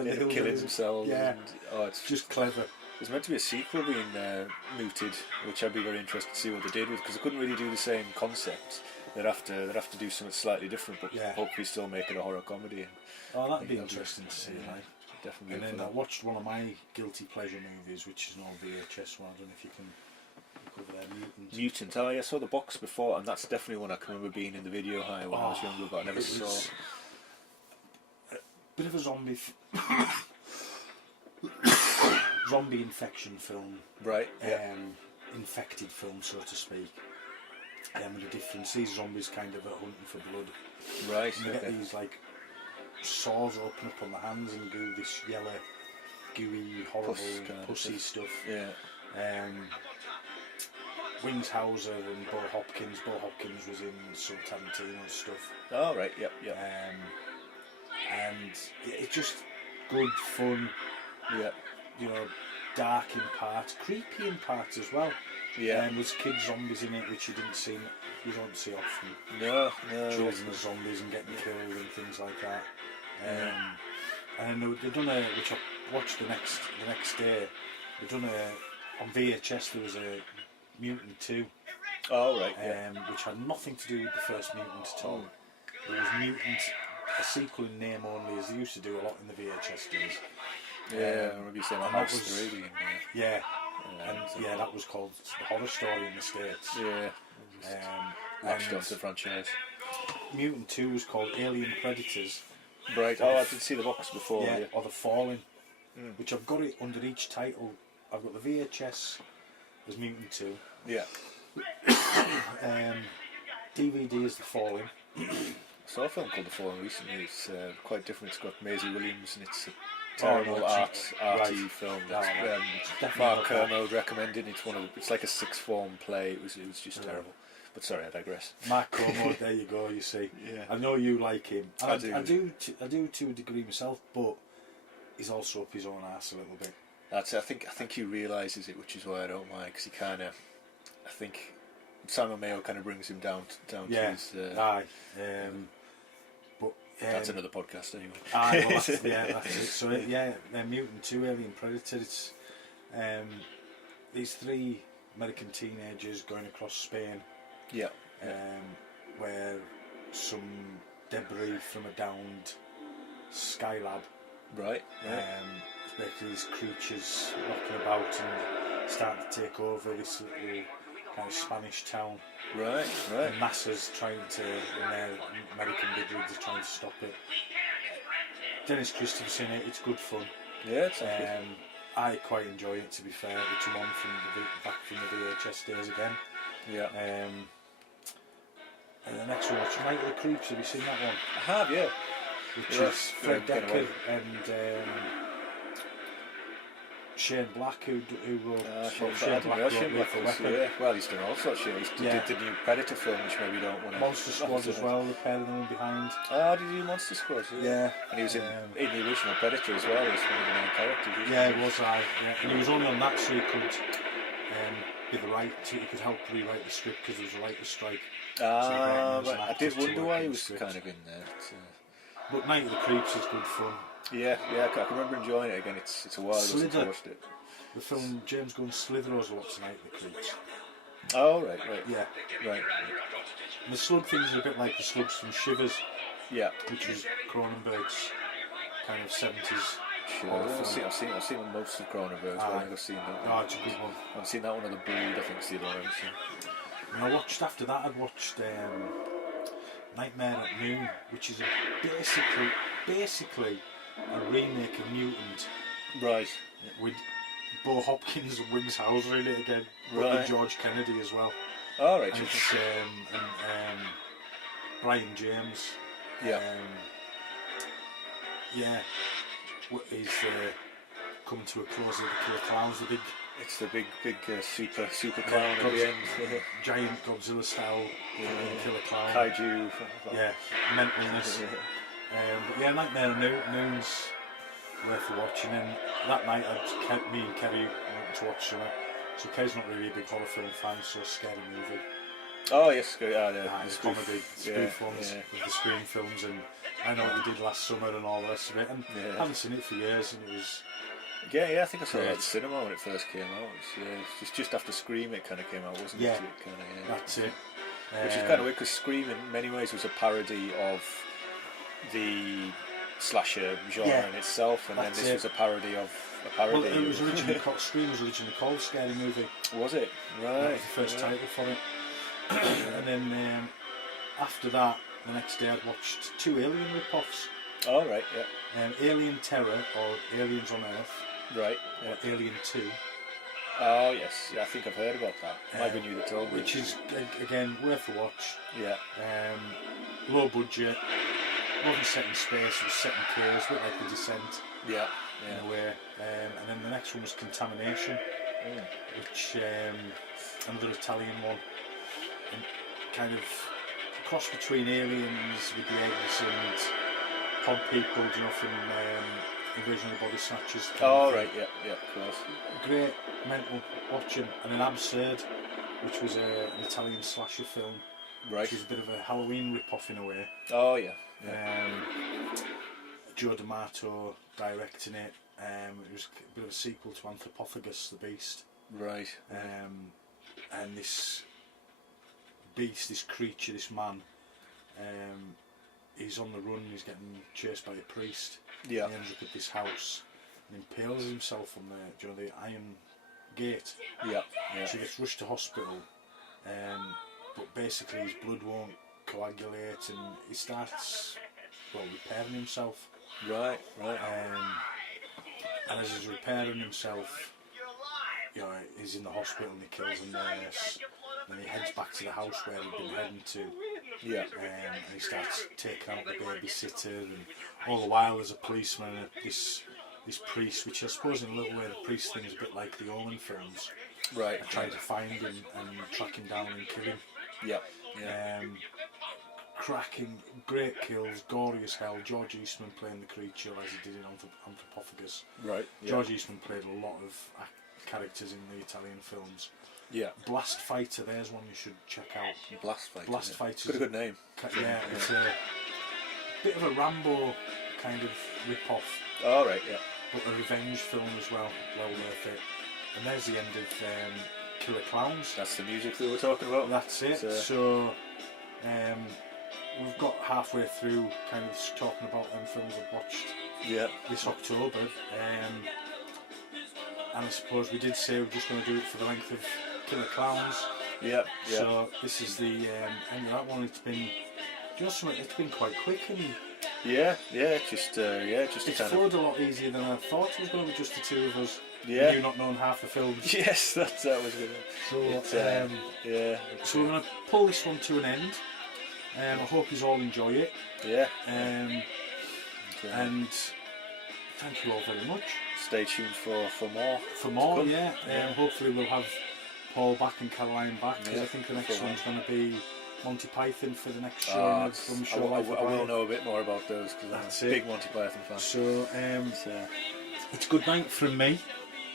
the killing themselves. Yeah. And, it's just clever. There's meant to be a sequel being mooted, which I'd be very interested to see what they did with, because they couldn't really do the same concept. They'd have to do something slightly different, but hopefully still make it a horror comedy. Oh, that'd be interesting to see. Yeah, definitely. And then I watched one of my guilty pleasure movies, which is an old VHS one. I don't know if you can look over there. Mutant. Oh, yeah, I saw the box before, and that's definitely one I can remember being in the video hire when I was younger, but I never saw. A bit of a zombie infection film. Right. Infected film, so to speak. And the difference, these zombies kind of are hunting for blood. Right. And they get these like sores open up on the hands and do this yellow, gooey, horrible, pussy stuff. Yeah. Wings Hauser and Bo Hopkins. Bo Hopkins was in some Tarantino stuff. Oh, right. Yep. Yep. And it's just good fun. Yeah. You know, dark in parts, creepy in parts as well. Yeah. There's kid zombies in it, which you don't see often. No. Children as zombies and getting killed and things like that. And they've done which I watched the next day. They've done on VHS. There was a Mutant 2. Oh, right. Which had nothing to do with the first Mutant at all. It was Mutant, a sequel in name only, as they used to do a lot in the VHS days. Yeah, I remember you saying that was really in there. Yeah. And that was called Horror Story in the States. Yeah. Latched onto the franchise. Mutant 2 was called Alien Predators. Right. Oh, I did see the box before. Yeah. Or The Fallen, which I've got it under each title. I've got the VHS as Mutant 2. Yeah. DVD is The Fallen. I saw a film called The Fallen recently. It's quite different. It's got Maisie Williams and it's a terrible arty film that Mark Kermode recommended. It's like a sixth form play. It was just terrible. But sorry, I digress. Mark Kermode, there you go. You see, I know you like him. And I do to a degree myself, but he's also up his own arse a little bit. I think he realises it, which is why I don't mind, because he kind of, I think Simon Mayo kind of brings him down to his. But that's another podcast anyway. Well, that's it. So Mutant 2, Alien Predator. It's these three American teenagers going across Spain. Yeah. Where some debris from a downed Skylab. Right. Basically these creatures rocking about and starting to take over this little kind of Spanish town. Right. And NASA's trying to, and their American big rigs are trying to stop it. Dennis Christopher's in it. It's good fun. Yeah, it's good. I quite enjoy it, to be fair. It's one from back from the VHS days again. Yeah. And the next one, Night of the Creeps. Have you seen that one? I have, yeah. Which Yeah, is Fred get Dekker away. and Shane Black, who wrote Shane Black wrote Lethal Weapon. yeah. Well, he's done all sorts of shit. He did the new Predator film, which maybe don't want to... Monster Squad as well, Repair the One Behind. Oh, did he do Monster Squad? Yeah. And he was in the original Predator as well, as one of the main characters. Yeah, it was I. Yeah. And he was only on that so he could be the right. He could help rewrite the script because there was a writer's strike. But I did wonder why he was kind of in there. But Night of the Creeps is good fun. Yeah, I can remember enjoying it again. It's a while since I watched it. The film James Gunn's Slither was a lot tonight, the Creeps. Oh, right. Yeah. Right. And the slug things are a bit like the slugs from Shivers. Yeah. Which is Cronenberg's kind of 70s. Sure. I've seen most of Cronenberg's. I think I've seen that. Oh, it's a good one. I've seen that one of the Brood, I think it's the other one I've seen. And I watched, after that, I'd watched Nightmare at Noon, which is basically a remake of Mutant. Right. With Bo Hopkins and Wings Hauser in it again, but with George Kennedy as well. Oh, right. And it's Brian James. Yeah. He's coming to a close of the Killer Clowns, the big. It's the big super clown at the end. Giant Godzilla style Killer Clown. Kaiju. Yeah, mentalness. But yeah, Nightmare at Noon's worth watching, and that night me and Kerry went to watch something. So Kerry's not really a big horror film fan, so Scary Movie. Oh yes, the comedy, spoof ones with the Scream films, and I know what he did last summer and all the rest of it, and I haven't seen it for years, and it was... Yeah, I think I saw it at the cinema when it first came out. It's just after Scream it kind of came out, wasn't it? That's it. Which is kind of weird, because Scream in many ways was a parody of the slasher genre in itself, and then this was a parody of a parody. Well, it was originally Scream was originally called Scary Movie. Was it? Right. That was the first title for it. And then after that, the next day I'd watched 2 Alien rip-offs. Oh, right, yeah. Alien Terror, or Aliens on Earth. Right. Or Alien 2. Oh, yes. Yeah, I think I've heard about that. Might be you that told me. Which is, again, worth a watch. Yeah. Low budget. Wasn't set in space, it was set in caves, a bit like The Descent. Yeah. In a way. And then the next one was Contamination, which, another Italian one. And kind of cross between Aliens with the eggs and pod people, you know, from Invasion of the Body Snatchers. Oh, right, yeah, of course. Great mental watching. And an Absurd, which was an Italian slasher film. Right. Which was a bit of a Halloween rip-off in a way. Oh, yeah. Joe D'Amato directing it. It was a bit of a sequel to Anthropophagus, the Beast. Right. And this beast, this creature, this man, he's on the run, he's getting chased by a priest. Yeah. He ends up at this house and impales himself on the iron gate. Yeah. So he gets rushed to hospital, but basically his blood won't coagulate, and he starts repairing himself. Right. And as he's repairing himself, he's in the hospital and he kills a nurse. Then he heads back to the house where he'd been heading to. Yeah. And he starts taking out the babysitter, and all the while there's a policeman and this priest, which I suppose in a little way the priest thing is a bit like the Omen films. Right. Trying to find him and track him down and kill him. Yeah. Cracking, great kills, gory as hell. George Eastman playing the creature as he did in Anthropophagus. Right. Yeah. George Eastman played a lot of characters in the Italian films. Yeah. Blast Fighter, there's one you should check out. Blast Fighter. Blast Fighter. It's got a good name. Yeah, it's a bit of a Rambo kind of rip-off. Oh, right, yeah. But a revenge film as well, well worth it. And there's the end of Killer Clowns. That's the music that we're talking about. That's it. So we've got halfway through kind of talking about them films I've watched this October. And I suppose we did say we're just going to do it for the length of Killer Clowns. Yeah. So this is the end of that one. It's been, it's been quite quick, and just it's flowed a lot easier than I thought it was going to be, just the two of us. Yeah. You not knowing half the films. Yes, that was good. So, Yeah. so we're going to pull this one to an end. I hope you all enjoy it. Yeah. And thank you all very much. Stay tuned for more. For more, yeah. Hopefully we'll have Paul back and Carlisle back, because I think the next one's going to be Monty Python for the next show. I will know a bit more about those, because I'm a big Monty Python fan. So, it's good night from me.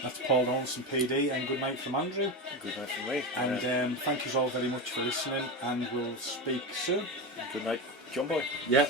That's Paul Donaldson PD, and good night from Andrew. Good night from me. And thank you all very much for listening, and we'll speak soon. Good night, John Boy. Yeah.